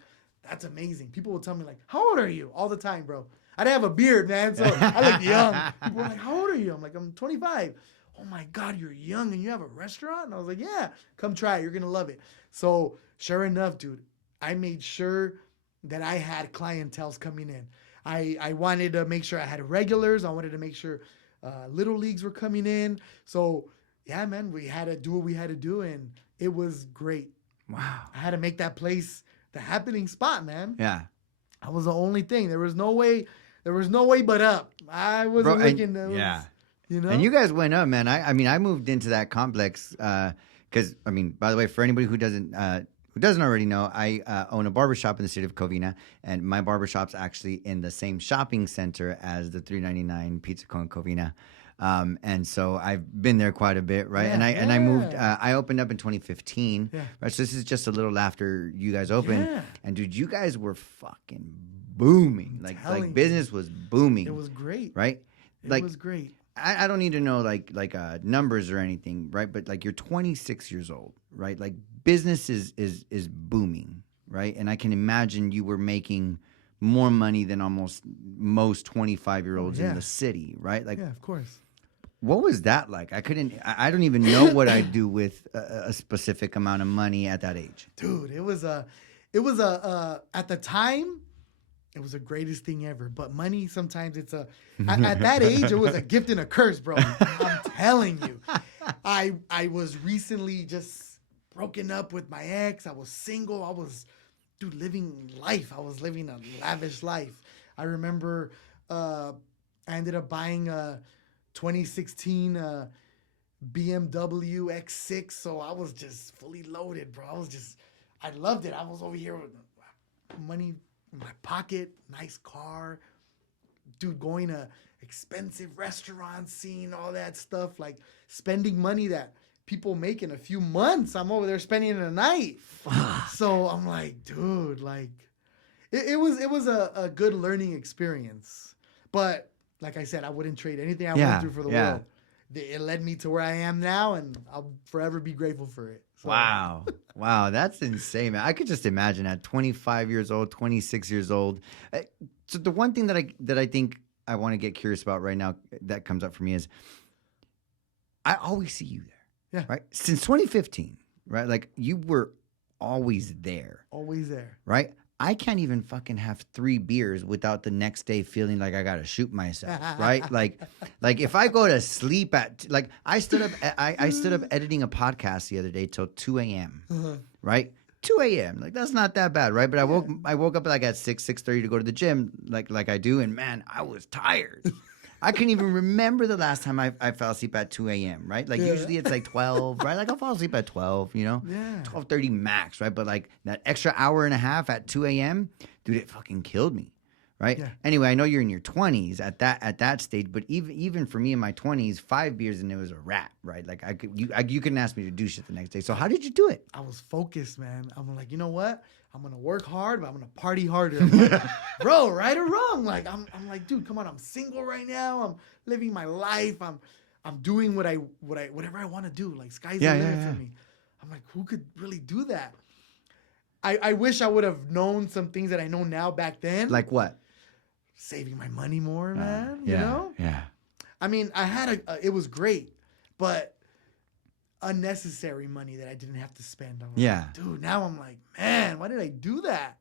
that's amazing. People would tell me, like, how old are you? All the time, bro. I didn't have a beard, man, so I look young. People were like, how old are you? I'm like, I'm 25. Oh, my God, you're young and you have a restaurant? And I was like, yeah, come try it. You're going to love it. So sure enough, dude, I made sure that I had clientels coming in. I wanted to make sure I had regulars. I wanted to make sure little leagues were coming in. So, yeah, man, we had to do what we had to do, and it was great. Wow. I had to make that place the happening spot, man. Yeah. I was the only thing. There was no way but up. I wasn't looking. Yeah. You know? And you guys went up, man. I mean, I moved into that complex because, I mean, by the way, for anybody who doesn't already know, I own a barbershop in the city of Covina, and my barbershop's actually in the same shopping center as the $3.99 Pizza Co. in Covina. And so I've been there quite a bit, right? Yeah, and I moved. I opened up in 2015, right? So this is just a little after you guys opened, and dude, you guys were fucking booming. Like business was booming. It was great, right? It was great. I don't need to know like numbers or anything, right? But like you're 26 years old, right? Like business is booming, right? And I can imagine you were making more money than almost most 25-year-olds in the city, right? Like, yeah, of course. What was that like? I don't even know what I'd do with a specific amount of money at that age. Dude, it was at the time, it was the greatest thing ever. But money, sometimes at that age, it was a gift and a curse, bro. I'm telling you. I was recently just broken up with my ex. I was single. I was, dude, living life. I was living a lavish life. I remember I ended up buying a 2016 BMW X6. So I was just fully loaded, bro. I loved it. I was over here with money in my pocket, nice car, dude, going to expensive restaurants, seeing all that stuff, like spending money that people make in a few months. I'm over there spending in a night. So I'm like, dude, like it was a good learning experience. But like I said, I wouldn't trade anything I went through for the world. It led me to where I am now, and I'll forever be grateful for it. So. Wow, that's insane, man. I could just imagine at 25 years old, 26 years old. So the one thing that I think I want to get curious about right now that comes up for me is I always see you there. Yeah. Right. Since 2015, right? Like you were always there. Always there. Right. I can't even fucking have 3 beers without the next day feeling like I gotta shoot myself, right? Like if I go to sleep like I stood up, I stood up editing a podcast the other day till 2 a.m. Right, 2 a.m. Like that's not that bad, right? But I woke up like at 6:30 to go to the gym, like I do, and man, I was tired. I couldn't even remember the last time I fell asleep at 2 a.m., right? Like usually it's like 12, right? Like I'll fall asleep at 12, you know? Yeah. 12:30 max, right? But like that extra hour and a half at 2 a.m., dude, it fucking killed me, right? Yeah. Anyway, I know you're in your 20s at that stage, but even for me in my 20s, 5 beers and it was a wrap, right? Like you couldn't ask me to do shit the next day. So how did you do it? I was focused, man. I'm like, you know what? I'm gonna work hard, but I'm gonna party harder. I'm like, bro, right or wrong? Like I'm like, dude, come on. I'm single right now. I'm living my life. I'm doing whatever I want to do. Like sky's the limit for me. I'm like, who could really do that? I wish I would have known some things that I know now back then. Like what? Saving my money more, man. Yeah, you know? Yeah. I mean, I had it was great, but unnecessary money that I didn't have to spend on. Yeah. Dude, now I'm like, man, why did I do that?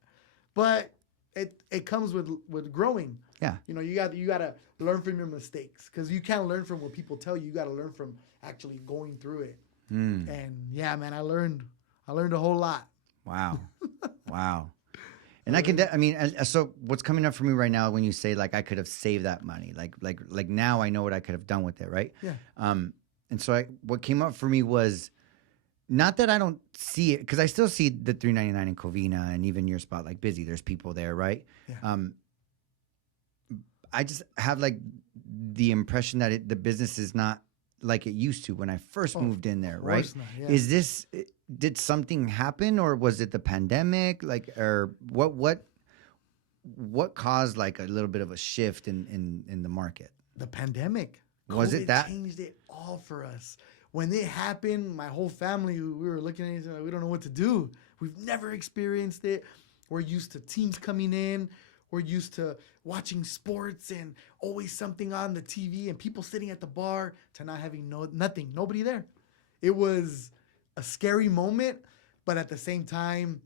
But it comes with growing. Yeah. You know, you got to learn from your mistakes, because you can't learn from what people tell you. You got to learn from actually going through it. And yeah, man, I learned a whole lot. Wow. Wow. And I mean, so what's coming up for me right now when you say like I could have saved that money, like now I know what I could have done with it, right? Yeah. And so what came up for me was not that I don't see it, because I still see the 399 in Covina and even your spot like Busy. There's people there, right? Yeah. I just have like the impression that the business is not like it used to when I first moved in there, right? Not, yeah. Did something happen, or was it the pandemic? Like, or what caused like a little bit of a shift in the market? The pandemic. Was COVID it that? Changed it all for us. When it happened, my whole family, we were looking at each other, we don't know what to do. We've never experienced it. We're used to teams coming in. We're used to watching sports and always something on the TV and people sitting at the bar, to not having nothing, nobody there. It was a scary moment, but at the same time,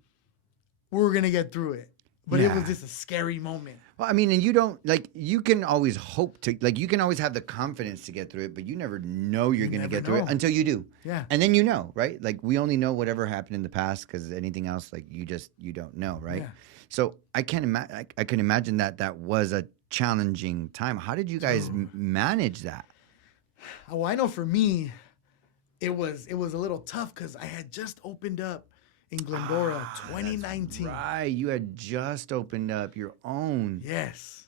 we were going to get through it. But it was just a scary moment. Well, I mean, and you don't, like, you can always hope to, like, you can always have the confidence to get through it, but you never know you're going to get through it until you do. Yeah. And then you know, right? Like, we only know whatever happened in the past, because anything else, like, you don't know, right? Yeah. So I can imagine that was a challenging time. How did you guys manage that? Well, I know for me, it was a little tough, because I had just opened up in Glendora, 2019. Right, you had just opened up your own. Yes.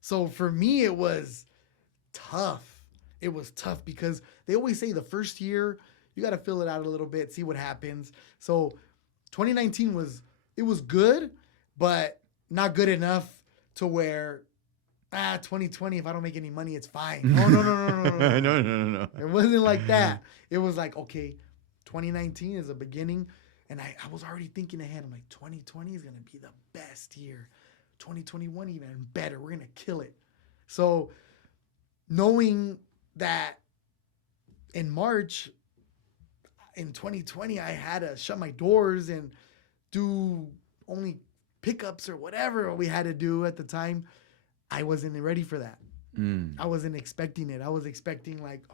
So for me, it was tough. It was tough because they always say the first year, you got to fill it out a little bit, see what happens. So 2019 was good, but not good enough to where, 2020, if I don't make any money, it's fine. Oh, no. No. It wasn't like that. It was like, okay, 2019 is a beginning. And I was already thinking ahead. I'm like, 2020 is going to be the best year. 2021 even better. We're going to kill it. So knowing that in March, in 2020, I had to shut my doors and do only pickups or whatever we had to do at the time, I wasn't ready for that. I wasn't expecting it. I was expecting like,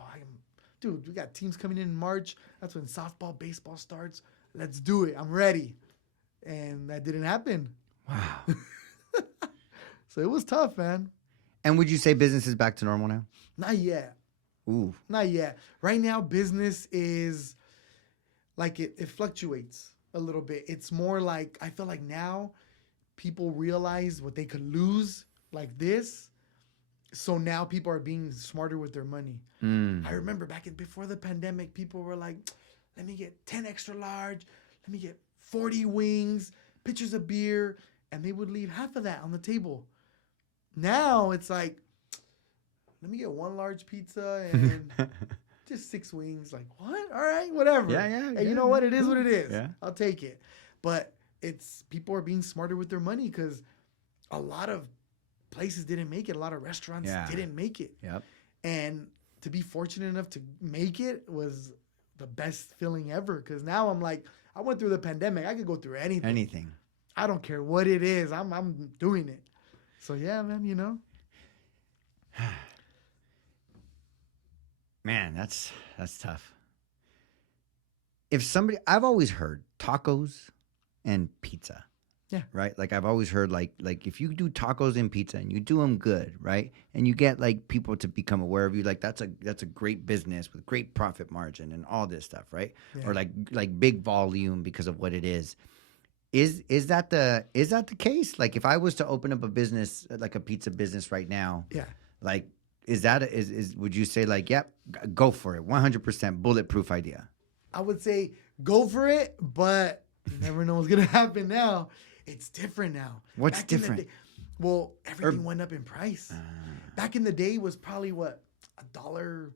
dude, we got teams coming in March. That's when softball, baseball starts. Let's do it. I'm ready. And that didn't happen. Wow. So it was tough, man. And would you say business is back to normal now? Not yet. Ooh. Not yet. Right now, business is like it fluctuates a little bit. It's more like, I feel like now people realize what they could lose like this. So now people are being smarter with their money. I remember before the pandemic, people were like, let me get 10 extra large. Let me get 40 wings, pitchers of beer. And they would leave half of that on the table. Now it's like, let me get 1 large pizza and just 6 wings. Like, what? All right, whatever. Yeah. And you know what? It is what it is. Yeah. I'll take it. But people are being smarter with their money, because a lot of places didn't make it. A lot of restaurants didn't make it. Yep. And to be fortunate enough to make it was the best feeling ever. Because now I'm like, I went through the pandemic. I could go through anything. Anything. I don't care what it is. I'm doing it. So yeah, man, you know. Man, that's tough. If somebody, I've always heard tacos and pizza. Yeah. Right. Like I've always heard like if you do tacos and pizza and you do them good, right, and you get like people to become aware of you, like that's a great business with great profit margin and all this stuff, right? Yeah. Or like big volume because of what it is. Is that the case? Like if I was to open up a business like a pizza business right now, Yeah. like is would you say like, yep, go for it, 100% bulletproof idea? I would say go for it, but you never know what's gonna happen now. It's different now. What's Back in the different? day- well, everything went up in price. Back in the day, it was probably what $1,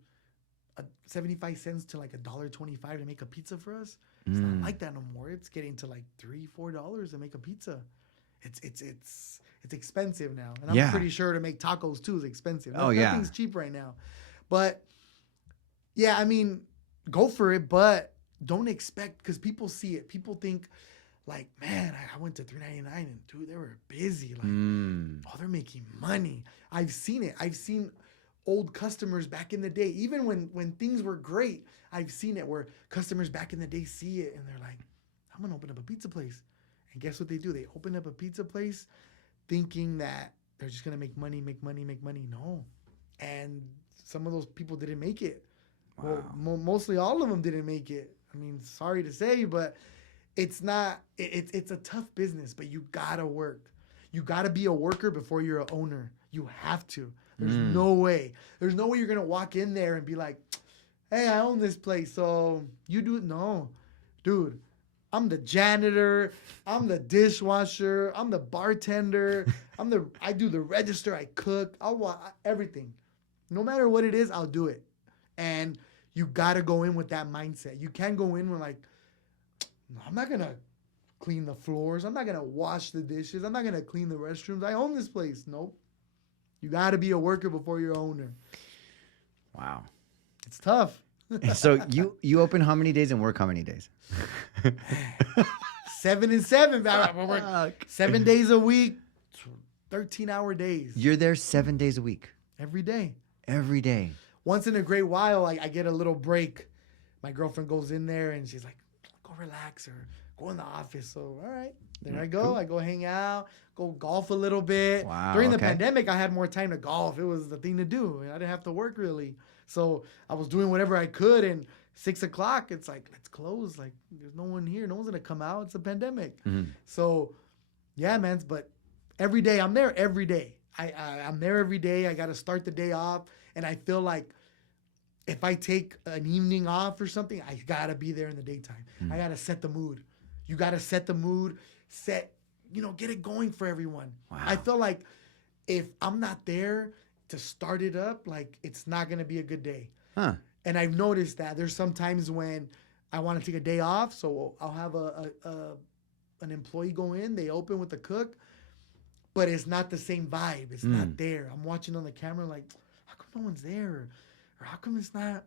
75 cents to like $1.25 to make a pizza for us. It's not like that no more. It's getting to like $3-4 to make a pizza. It's expensive now, and I'm Yeah. pretty sure to make tacos too is expensive. Oh, yeah. Nothing's cheap right now, but yeah, I mean, go for it, but don't expect because people see it. People think like, man, I went to $3.99 and dude, they were busy. Like, oh, they're making money. I've seen it. I've seen old customers back in the day, even when things were great. I've seen it where customers back in the day see it and they're like, I'm gonna open up a pizza place. And guess what they do? They open up a pizza place thinking that they're just gonna make money. No. And some of those people didn't make it. Wow. Well, mostly all of them didn't make it. I mean, sorry to say, but it's not. It's a tough business, but you gotta work. You gotta be a worker before you're an owner. You have to. There's no way. There's no way you're gonna walk in there and be like, "Hey, I own this place, so you do it." No, dude. I'm the janitor. I'm the dishwasher. I'm the bartender. I do the register. I cook. Everything. No matter what it is, I'll do it. And you gotta go in with that mindset. You can't go in with like, no, I'm not gonna clean the floors. I'm not gonna wash the dishes. I'm not gonna clean the restrooms. I own this place. Nope. You gotta be a worker before you're owner. Wow. It's tough. So you open how many days and work how many days? 7 and 7. I work 7 days a week, 13-hour days. You're there 7 days a week. Every day. Every day. Once in a great while, I get a little break. My girlfriend goes in there and she's like, go relax or go in the office. So, all right, there I go. Cool. I go hang out, go golf a little bit. Wow, During the okay. pandemic, I had more time to golf. It was the thing to do. I didn't have to work really. So I was doing whatever I could. And 6 o'clock, it's like, let's close. Like, there's no one here. No one's going to come out. It's a pandemic. Mm-hmm. So, yeah, man. But every day, I'm there every day. I'm there every day. I got to start the day off. And I feel like if I take an evening off or something, I got to be there in the daytime. I got to set the mood. You got to set the mood, get it going for everyone. Wow. I feel like if I'm not there to start it up, like it's not going to be a good day. Huh. And I've noticed that there's some times when I want to take a day off. So I'll have an employee go in, they open with the cook, but it's not the same vibe. It's not there. I'm watching on the camera like, how come no one's there? Or how come it's not?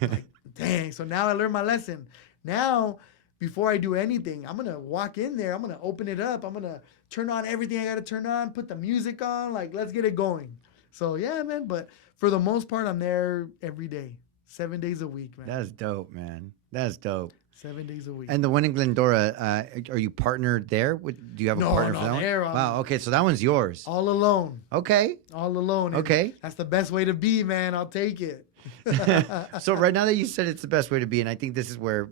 Like, dang. So now I learned my lesson. Now, before I do anything, I'm going to walk in there. I'm going to open it up. I'm going to turn on everything I got to turn on, put the music on. Like, let's get it going. So, yeah, man. But for the most part, I'm there every day, 7 days a week, man. That's dope, man. That's dope. 7 days a week. And the one in Glendora, are you partnered there? Do you have a partner for that one? there. Wow. Okay, so that one's yours. All alone. Okay. All alone. And Okay. that's the best way to be, man. I'll take it. So right now that you said it's the best way to be, and I think this is where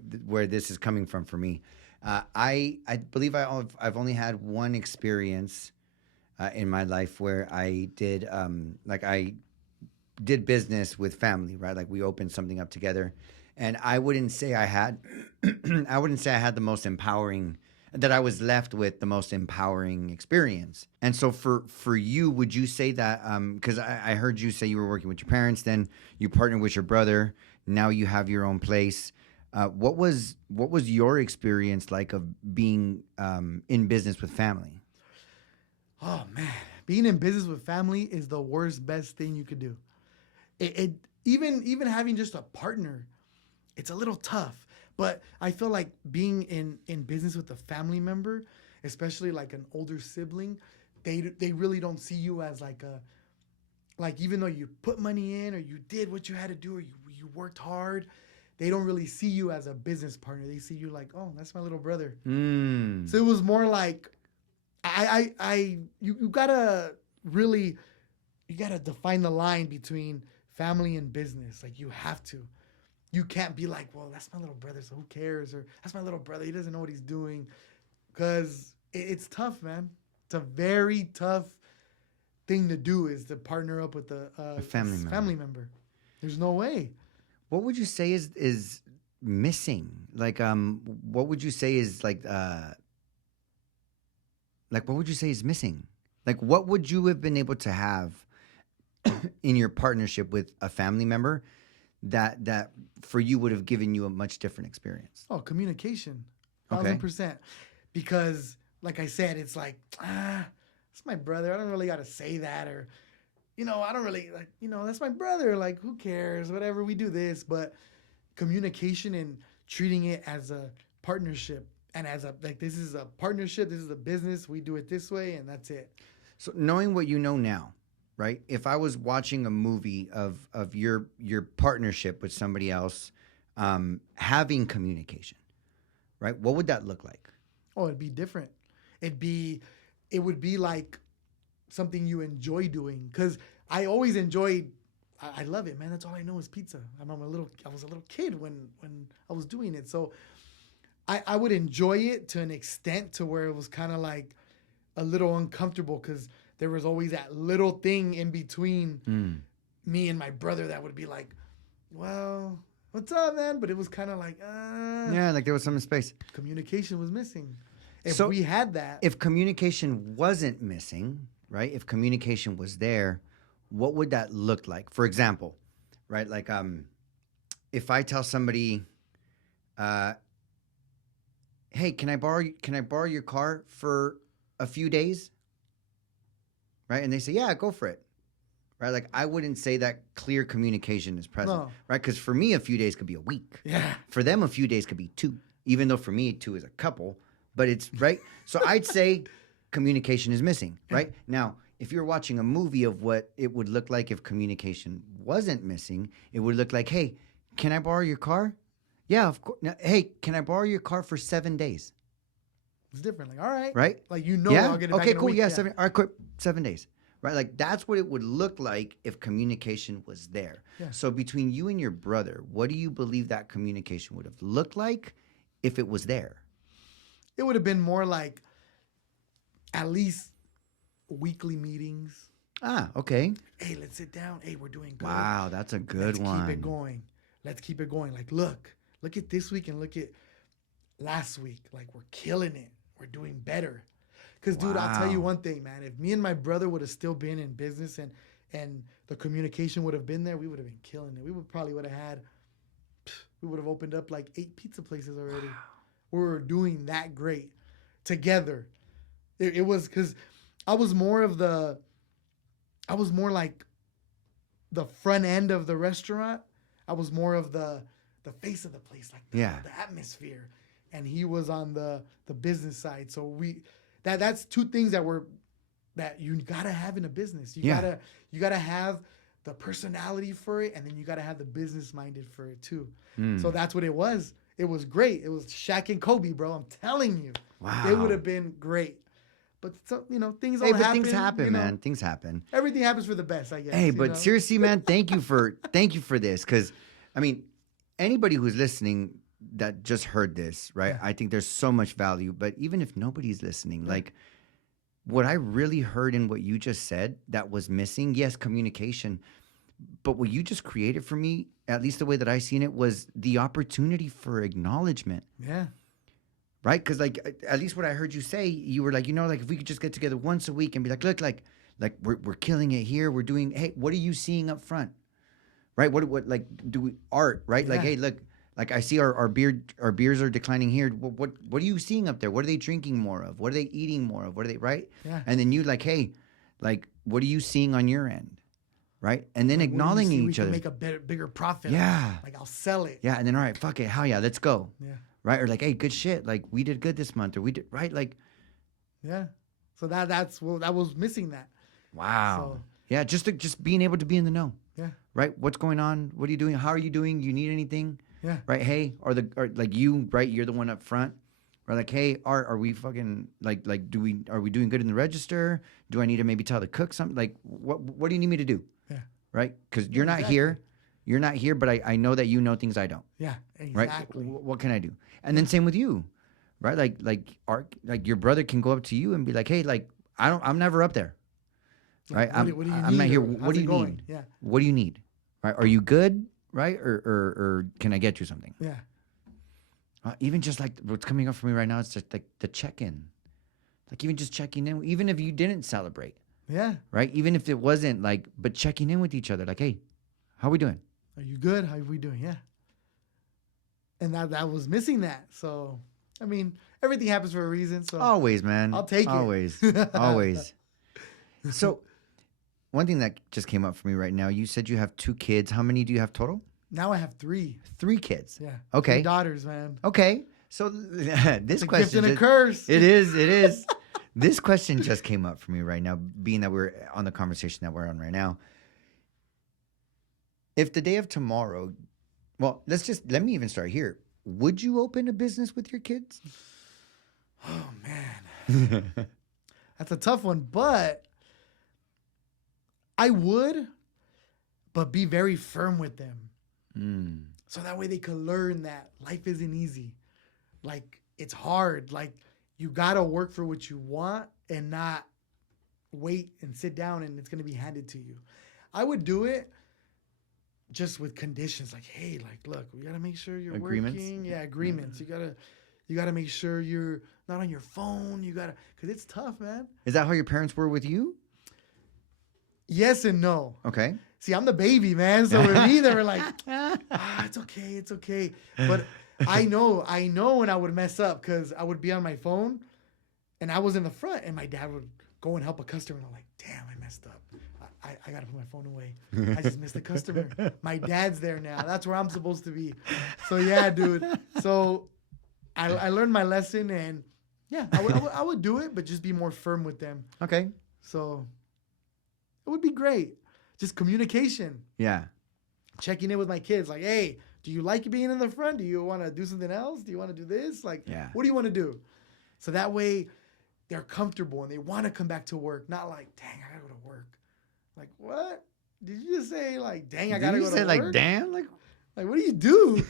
this is coming from for me. I believe I've only had one experience in my life where I did I did business with family, right? Like we opened something up together, and I wouldn't say I had the most empowering, that I was left with the most empowering experience. And so for you, would you say that, because I heard you say you were working with your parents, then you partnered with your brother, now you have your own place. What was your experience like of being in business with family? Oh, man. Being in business with family is the worst, best thing you could do. Even having just a partner, it's a little tough. But I feel like being in business with a family member, especially like an older sibling, they really don't see you as like even though you put money in or you did what you had to do or you worked hard, they don't really see you as a business partner. They see you like, oh, that's my little brother. So it was more like you gotta really, you gotta define the line between family and business. Like you have to. You can't be like, well, that's my little brother, so who cares? Or that's my little brother, he doesn't know what he's doing. Because it's tough, man. It's a very tough thing to do, is to partner up with a family member. There's no way. What would you say is missing? Like, what would you say is like what would you say is missing? Like, what would you have been able to have in your partnership with a family member that for you would have given you a much different experience? Oh, communication. Okay. 1000%. Because, like I said, it's like, it's my brother. I don't really got to say that. Or, I don't really, like, that's my brother. Like, who cares? Whatever, we do this. But communication and treating it as a partnership and as this is a partnership, this is a business, we do it this way, and that's it. So knowing what you know now, right? If I was watching a movie of your partnership with somebody else, having communication, right? What would that look like? Oh, it'd be different. It would be like something you enjoy doing. Because I always enjoyed, I love it, man. That's all I know is pizza. I was a little kid when I was doing it. So I would enjoy it to an extent to where it was kind of like a little uncomfortable, because there was always that little thing in between me and my brother that would be like, well, what's up, man? But it was kind of like, yeah, like there was some space. Communication was missing. If So we had that. If communication wasn't missing, right? If communication was there, what would that look like? For example, right? Like, if I tell somebody, hey, can I borrow your car for a few days? Right? And they say, yeah, go for it. Right? Like, I wouldn't say that clear communication is present. No. Right? Because for me, a few days could be a week. Yeah. For them, a few days could be 2, even though for me, 2 is a couple. But it's right. So I'd say communication is missing. Right? Now, if you're watching a movie of what it would look like if communication wasn't missing, it would look like, hey, can I borrow your car? Yeah, of course. Now, hey, can I borrow your car for 7 days? It's different. Like, all right. Right? Like, yeah? I'll get it back okay, in a cool. week. Yeah, 7. All right, quick. 7 days. Right? Like, that's what it would look like if communication was there. Yeah. So between you and your brother, what do you believe that communication would have looked like if it was there? It would have been more like at least weekly meetings. Ah, okay. Hey, let's sit down. Hey, we're doing good. Wow, that's a good one. Let's keep it going. Let's keep it going. Like, look at this week and look at last week. Like, we're killing it. We're doing better. Because, dude, I'll tell you one thing, man. If me and my brother would have still been in business and the communication would have been there, we would have been killing it. We would have opened up like 8 pizza places already. Wow. We were doing that great together. It was because I was more like the front end of the restaurant. I was more of the face of the place, like the atmosphere. And he was on the business side. So that's 2 things that you gotta have in a business. You gotta have the personality for it, and then you gotta have the business minded for it too. So that's what it was. It was great. It was Shaq and Kobe, bro. I'm telling you. Wow. It would have been great. But things don't happen. Things happen, man. Things happen. Everything happens for the best, I guess. Hey, but seriously, man, thank you for this. Because, I mean, anybody who's listening that just heard this, right? Yeah. I think there's so much value. But even if nobody's listening, like what I really heard in what you just said that was missing, yes, communication. But what you just created for me, at least the way that I seen it, was the opportunity for acknowledgement. Yeah. Right? Because, like, at least what I heard you say, you were like, like, if we could just get together once a week and be like, look, like we're killing it here. We're doing, hey, what are you seeing up front? Right? What like, do we art, right? Yeah. Like, hey, look, like, I see our beers are declining here. What are you seeing up there? What are they drinking more of? What are they eating more of? What are they, right? Yeah. And then you like, hey, like, what are you seeing on your end? right? And then Like, what do you acknowledging see we each can other. make a bigger profit. Yeah. Like I'll sell it. Yeah, and then all right, fuck it, hell yeah, let's go. Yeah. Right? Or like, hey, good shit. Like we did good this month, or we did right. Like, Yeah. So that's what I was missing that. wow. So, Yeah, just being able to be in the know. yeah. Right? What's going on? What are you doing? How are you doing? You need anything? Yeah. Right? Hey, or like you, right? You're the one up front. Or like, hey, are we fucking like are we doing good in the register? Do I need to maybe tell the cook something? Like what do you need me to do? Yeah. Right? Because you're not here. You're not here, but I know that you know things I don't. Yeah. Exactly. Right? What can I do? And then same with you. Right? Like your brother can go up to you and be like, hey, like I'm never up there. Right? What do you I'm need, not here. or What how's do it you going? need? Yeah. What do you need? Right? Are you good? Right? Or can I get you something? Yeah. Even just like what's coming up for me right now, it's just like the check-in. Like even just checking in, even if you didn't celebrate. Yeah. Right? Even if it wasn't like, but checking in with each other. Like, hey, how are we doing? Are you good? How are we doing? Yeah. And that was missing that. So, I mean, everything happens for a reason. So Always, man. I'll take it. Always. Always. So one thing that just came up for me right now, you said you have 2 kids. How many do you have total? Now I have 3. 3 kids. Yeah. Okay. 3 daughters, man. Okay. So this It's a question gift and a curse. It is. This question just came up for me right now, being that we're on the conversation that we're on right now. If the day of tomorrow, well, let me even start here. Would you open a business with your kids? Oh man. That's a tough one, but I would, but be very firm with them. So that way they could learn that life isn't easy. Like it's hard. Like you gotta work for what you want and not wait and sit down and it's gonna be handed to you. I would do it just with conditions like, hey, like, look, we gotta make sure you're Agreements? working. Yeah, agreements. You gotta make sure you're not on your phone. Cause it's tough, man. Is that how your parents were with you? Yes and no. Okay. See, I'm the baby, man. So with me, they were like, it's okay. But I know when I would mess up because I would be on my phone and I was in the front and my dad would go and help a customer. And I'm like, damn, I messed up. I got to put my phone away. I just missed the customer. My dad's there now. That's where I'm supposed to be. So, yeah, dude. So I learned my lesson and, yeah, I would do it, but just be more firm with them. Okay. So it would be great. Just communication. Yeah. Checking in with my kids. Like, hey, do you like being in the front? Do you want to do something else? Do you want to do this? Like, what do you want to do? So that way they're comfortable and they want to come back to work. Not like, dang, I got to go to work. Like, what? Did you just say, like, dang, I got to go to work? Did you say, like, damn? Like, what do you do?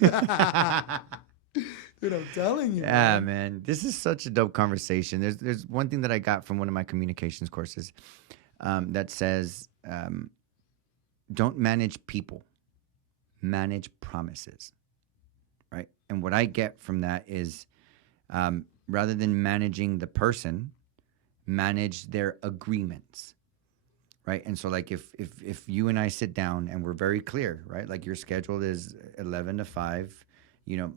Dude, I'm telling you. Yeah, man. This is such a dope conversation. There's one thing that I got from one of my communications courses that says, don't manage people, manage promises, right? And what I get from that is rather than managing the person, manage their agreements, right? And so like if you and I sit down and we're very clear, right? Like your schedule is 11 to 5,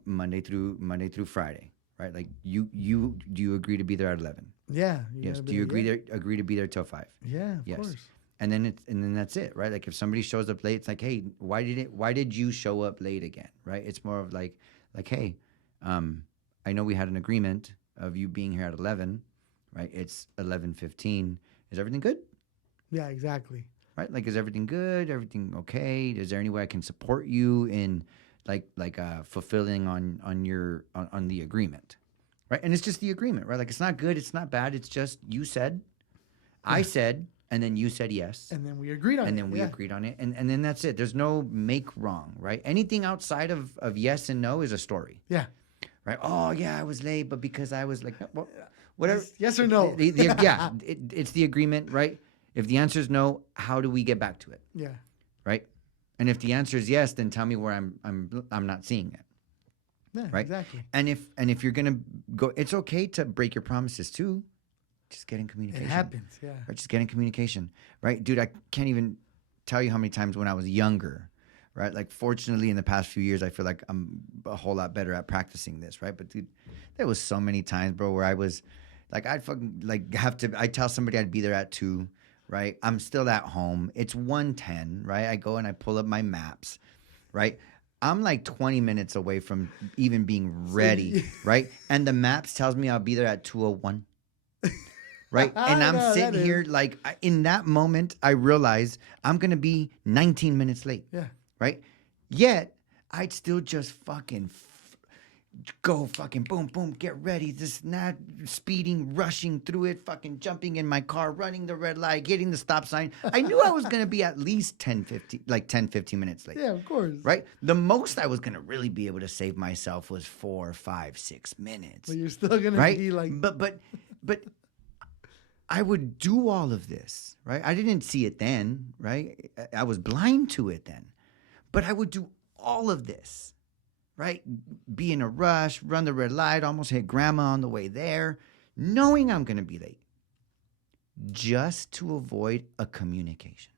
Monday through Friday, right? Like do you agree to be there at 11? Yeah. Yes. Do you agree to be there till 5? Yeah, of yes. course. And then that's it, right? Like if somebody shows up late, it's like, hey, why did you show up late again, right? It's more of like, hey, I know we had an agreement of you being here at 11, right? It's 11:15. Is everything good? Yeah, exactly. Right? Like, is everything good? Everything okay? Is there any way I can support you in like fulfilling on the agreement, right? And it's just the agreement, right? Like it's not good, it's not bad. It's just you said, I said. And then you said yes. And then we agreed on it. And then we agreed on it. And then that's it. There's no make wrong, right? Anything outside of yes and no is a story. Yeah. Right? Oh, yeah, I was late, but because I was like, well, whatever. Yes or no. Yeah. It's the agreement, right? If the answer is no, how do we get back to it? Yeah. Right? And if the answer is yes, then tell me where I'm not seeing it. Yeah, right? Exactly. And if you're going to go, it's okay to break your promises too. Just get in communication. It happens, yeah. Right? Just get in communication, right? Dude, I can't even tell you how many times when I was younger, right? Like, fortunately, in the past few years, I feel like I'm a whole lot better at practicing this, right? But, dude, there was so many times, bro, where I was, like, I'd fucking, like, I'd tell somebody I'd be there at 2, right? I'm still at home. It's 1:10, right? I go and I pull up my maps, right? I'm like 20 minutes away from even being ready, right? And the maps tells me I'll be there at 2:01. Right. And I'm No, sitting that here is. like in that moment, I realize I'm going to be 19 minutes late. Yeah. Right. Yet I'd still just fucking go fucking boom, boom, get ready. This not speeding, rushing through it, fucking jumping in my car, running the red light, hitting the stop sign. I knew I was going to be at least 10, 15 minutes late. Yeah, of course. Right. The most I was going to really be able to save myself was 4, 5, 6 minutes. But you're still gonna Right. be like, But I would do all of this, right? I didn't see it then, right? I was blind to it then. But I would do all of this, right? Be in a rush, run the red light, almost hit grandma on the way there, knowing I'm going to be late, just to avoid a communication.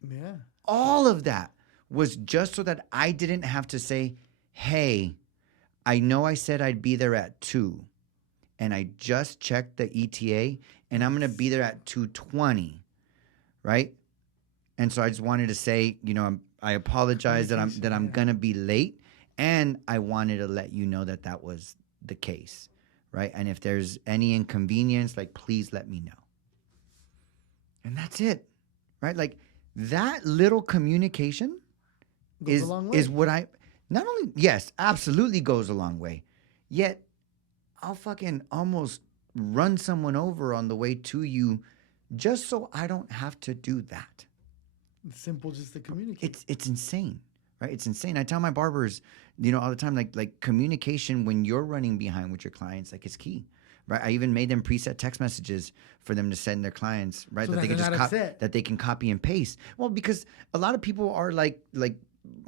yeah, All of that was just so that I didn't have to say, hey, I know I said I'd be there at 2. And I just checked the ETA, and I'm going to be there at 2:20, right? And so I just wanted to say, I apologize that I'm going to be late, and I wanted to let you know that was the case, right? And if there's any inconvenience, like, please let me know. And that's it, right? Like, that little communication goes a long way. is what not only, yes, absolutely goes a long way, yet I'll fucking almost run someone over on the way to you just so I don't have to do that. It's simple just to communicate. It's insane, right? It's insane. I tell my barbers, all the time, like communication when you're running behind with your clients, like it's key, right? I even made them preset text messages for them to send their clients, right? So that they that can they're not upset. that they can copy and paste. Well, because a lot of people are like,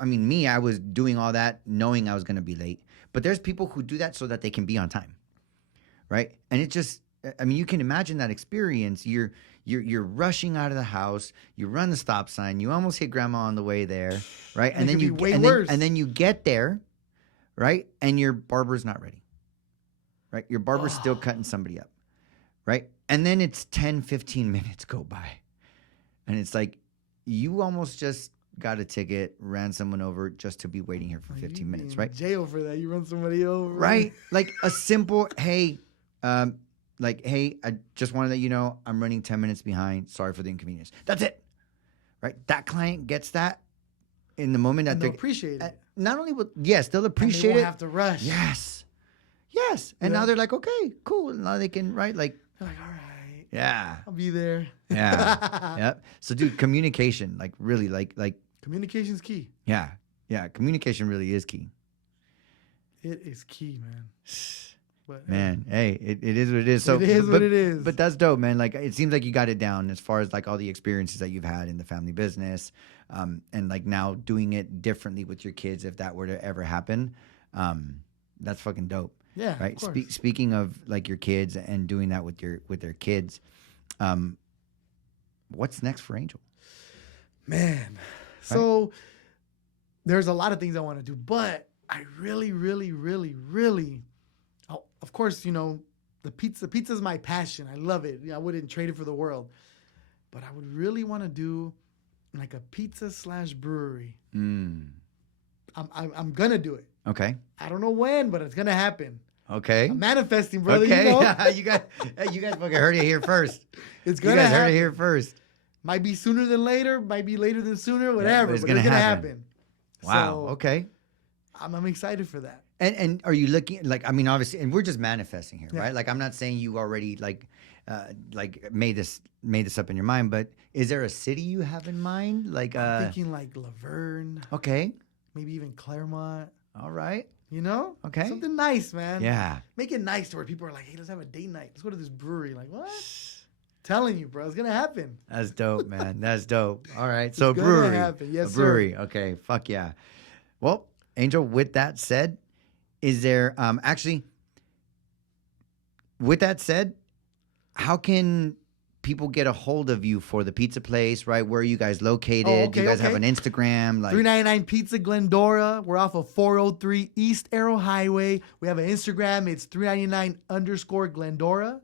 I mean, me, I was doing all that knowing I was going to be late, but there's people who do that so that they can be on time. Right. And it just, I mean, you can imagine that experience. You're rushing out of the house. You run the stop sign. You almost hit grandma on the way there. Right. And then then you get there. Right. And your barber's not ready. Right. Your barber's still cutting somebody up. Right. And then it's 10, 15 minutes go by. And it's like, you almost just got a ticket, ran someone over just to be waiting here for 15 minutes. Right. Jail for that. You run somebody over. Right. Like a simple, hey, I just want to let you know I'm running 10 minutes behind. Sorry for the inconvenience. That's it. Right? That client gets that in the moment that they'll appreciate it. Not only they'll appreciate and they won't it. have to rush. Yes. And now they're like, okay, cool. Now they can, right? Like, they're like, all right. Yeah. I'll be there. Yeah. Yep. So, dude, communication, like really, like. Communication's key. Yeah. Yeah. Communication really is key. It is key, man. But, man, hey, it is what it is. So it is what it is. But that's dope, man. Like, it seems like you got it down as far as like all the experiences that you've had in the family business, and like now doing it differently with your kids if that were to ever happen. That's fucking dope. Yeah, right. Of course. Speaking of like your kids and doing that with their kids, what's next for Angel? Man, so there's a lot of things I want to do, but I really, really, really, really. Of course, the pizza's my passion. I love it. I wouldn't trade it for the world. But I would really want to do like a pizza/brewery. I'm gonna do it. Okay. I don't know when, but it's gonna happen. Okay. I'm manifesting, brother. Okay. You guys fucking heard it here first. It's gonna happen. Heard it here first. Might be sooner than later. Might be later than sooner. Whatever. But it's gonna happen. Wow. So, okay. I'm excited for that. And are you looking like, I mean, obviously, and we're just manifesting here, right? Like, I'm not saying you already like made this up in your mind, but is there a city you have in mind? Like, I'm thinking like Laverne. Okay. Maybe even Claremont. All right. Okay. Something nice, man. Yeah. Make it nice to where people are like, hey, let's have a date night. Let's go to this brewery. Like, what? Telling you, bro, it's gonna happen. That's dope, man. That's dope. All right. So it's brewery. Gonna happen. Yes, a brewery. Sir. Okay. Fuck yeah. Well, Angel, with that said, is there with that said, how can people get a hold of you for the pizza place, right? Where are you guys located? Do you guys have an Instagram? Like 399 Pizza Glendora. We're off of 403 East Arrow Highway. We have an Instagram. It's 399_Glendora.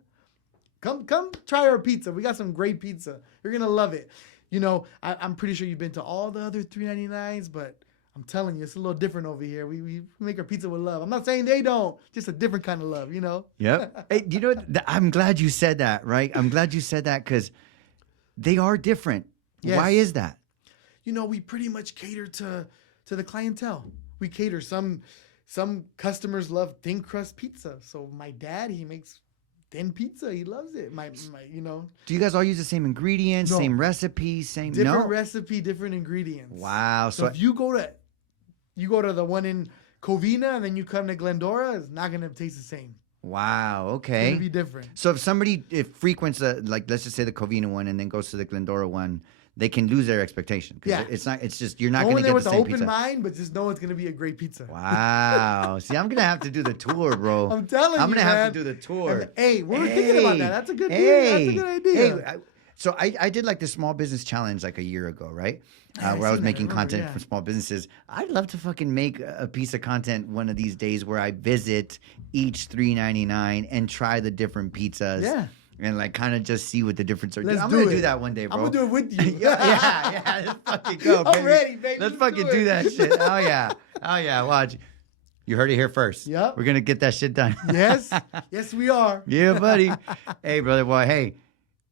Come try our pizza. We got some great pizza. You're gonna love it. You know, I'm pretty sure you've been to all the other $3.99s, but I'm telling you, it's a little different over here. We make our pizza with love. I'm not saying they don't, just a different kind of love, you know? Yep. Hey, you know what? I'm glad you said that, right? I'm glad you said that because they are different. Yes. Why is that? You know, we pretty much cater to the clientele. We cater. Some customers love thin crust pizza. So my dad, he makes thin pizza. He loves it. My you know. Do you guys all use the same ingredients, No. same recipes, same Different recipe, different ingredients. Wow. So if you go to the one in Covina and then you come to Glendora, it's not gonna taste the same. Wow. It's Okay. gonna be different. So if somebody frequents like let's just say the Covina one and then goes to the Glendora one, they can lose their expectation. Yeah. It's just you're not Go going in to there get with the an same open pizza. mind, but just know it's gonna be a great pizza. Wow. See, I'm gonna have to do the tour, bro. I'm telling you, I'm gonna have man. to do the tour. And, hey, we were thinking about that. That's a good That's a good idea. So I did like the small business challenge like a year ago, right? Yeah, I where I was seen that. making I remember, content yeah. for small businesses. I'd love to fucking make a piece of content one of these days where I visit each $3.99 and try the different pizzas. Yeah. And like kind of just see what the difference are. Let's I'm do gonna it. do that one day, bro. I'm gonna do it with you. yeah. Let's fucking go, baby. I'm ready, baby. Let's Let's fucking do do it. that shit. Oh yeah. Watch. You heard it here first. Yep. We're gonna get that shit done. Yes, we are. Yeah, buddy. Hey, brother. Well, hey,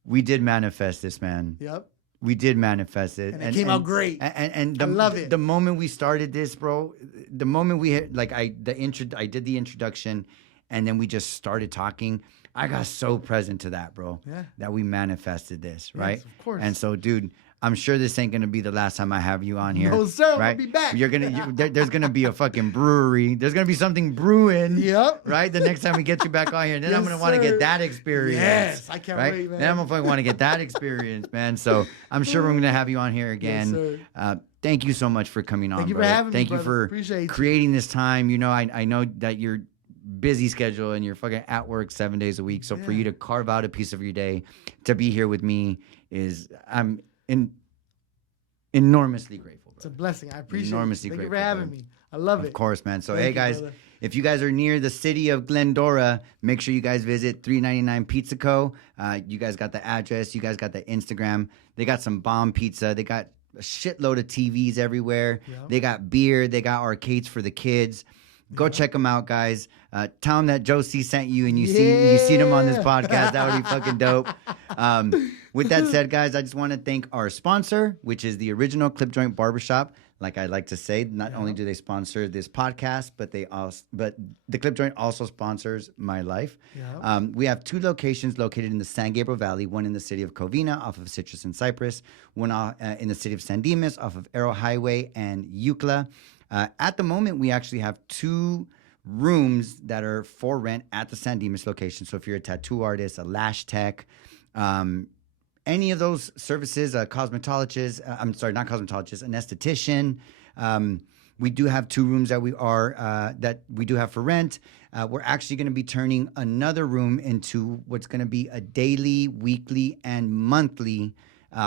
we did manifest this, man. Yep. We did manifest it, And it came out great. And I love it. The moment we started this, bro, the moment we hit, like I did the introduction, and then we just started talking. I got so present to that, bro. Yeah. That we manifested this, right? of course. And so, dude, I'm sure this ain't gonna be the last time I have you on here. No, sir. Right? I'll be back. There's gonna be a fucking brewery. There's gonna be something brewing. Yep. Right. The next time we get you back on here, then I'm Yes, gonna want to sir. get that experience. Yes, I can't right? wait, man. Then I'm gonna want to get that experience, man. So I'm sure we're gonna have you on here again. sir. Thank you so much for coming on. Thank you for brother. having me, Thank you brother. for Appreciate you. creating this time. You know, I know that you're busy schedule and you're fucking at work 7 days a week. So for Yeah. you to carve out a piece of your day to be here with me I'm enormously grateful. It's a Brother. blessing. I appreciate Enormously it. Thank you for grateful, having brother. me. I love it. Of course, man. So, Thank hey, you, guys, brother. if you guys are near the city of Glendora, make sure you guys visit 399 Pizza Co. You guys got the address. You guys got the Instagram. They got some bomb pizza. They got a shitload of TVs everywhere. Yep. They got beer. They got arcades for the kids. Go check them out, guys. Tell them that Joe C sent you and you see them on this podcast. That would be fucking dope. With that said, guys, I just want to thank our sponsor, which is the original Clip Joint Barbershop. Like I like to say, not only do they sponsor this podcast, but the Clip Joint also sponsors my life. Yeah. We have 2 locations located in the San Gabriel Valley, one in the city of Covina off of Citrus and Cypress, one in the city of San Dimas off of Arrow Highway and Eucla. At the moment, we actually have 2 rooms that are for rent at the San Dimas location. So if you're a tattoo artist, a lash tech, any of those services, a cosmetologist, not cosmetologist, an esthetician. We do have 2 rooms that we do have for rent. We're actually going to be turning another room into what's going to be a daily, weekly, and monthly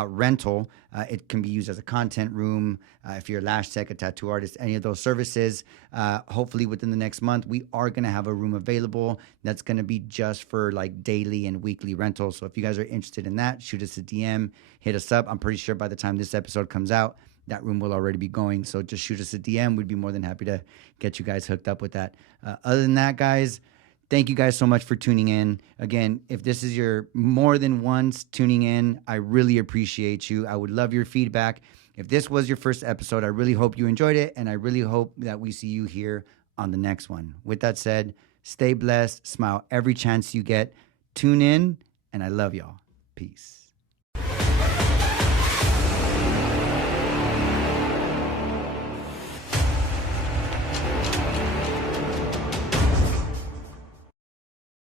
rental. It can be used as a content room. If you're a lash tech, a tattoo artist, any of those services, hopefully within the next month, we are going to have a room available that's going to be just for like daily and weekly rentals. So if you guys are interested in that, shoot us a DM, hit us up. I'm pretty sure by the time this episode comes out, that room will already be going. So just shoot us a DM. We'd be more than happy to get you guys hooked up with that. Other than that, guys, thank you guys so much for tuning in. Again, if this is your more than once tuning in, I really appreciate you. I would love your feedback. If this was your first episode, I really hope you enjoyed it, and I really hope that we see you here on the next one. With that said, stay blessed, smile every chance you get, tune in, and I love y'all. Peace.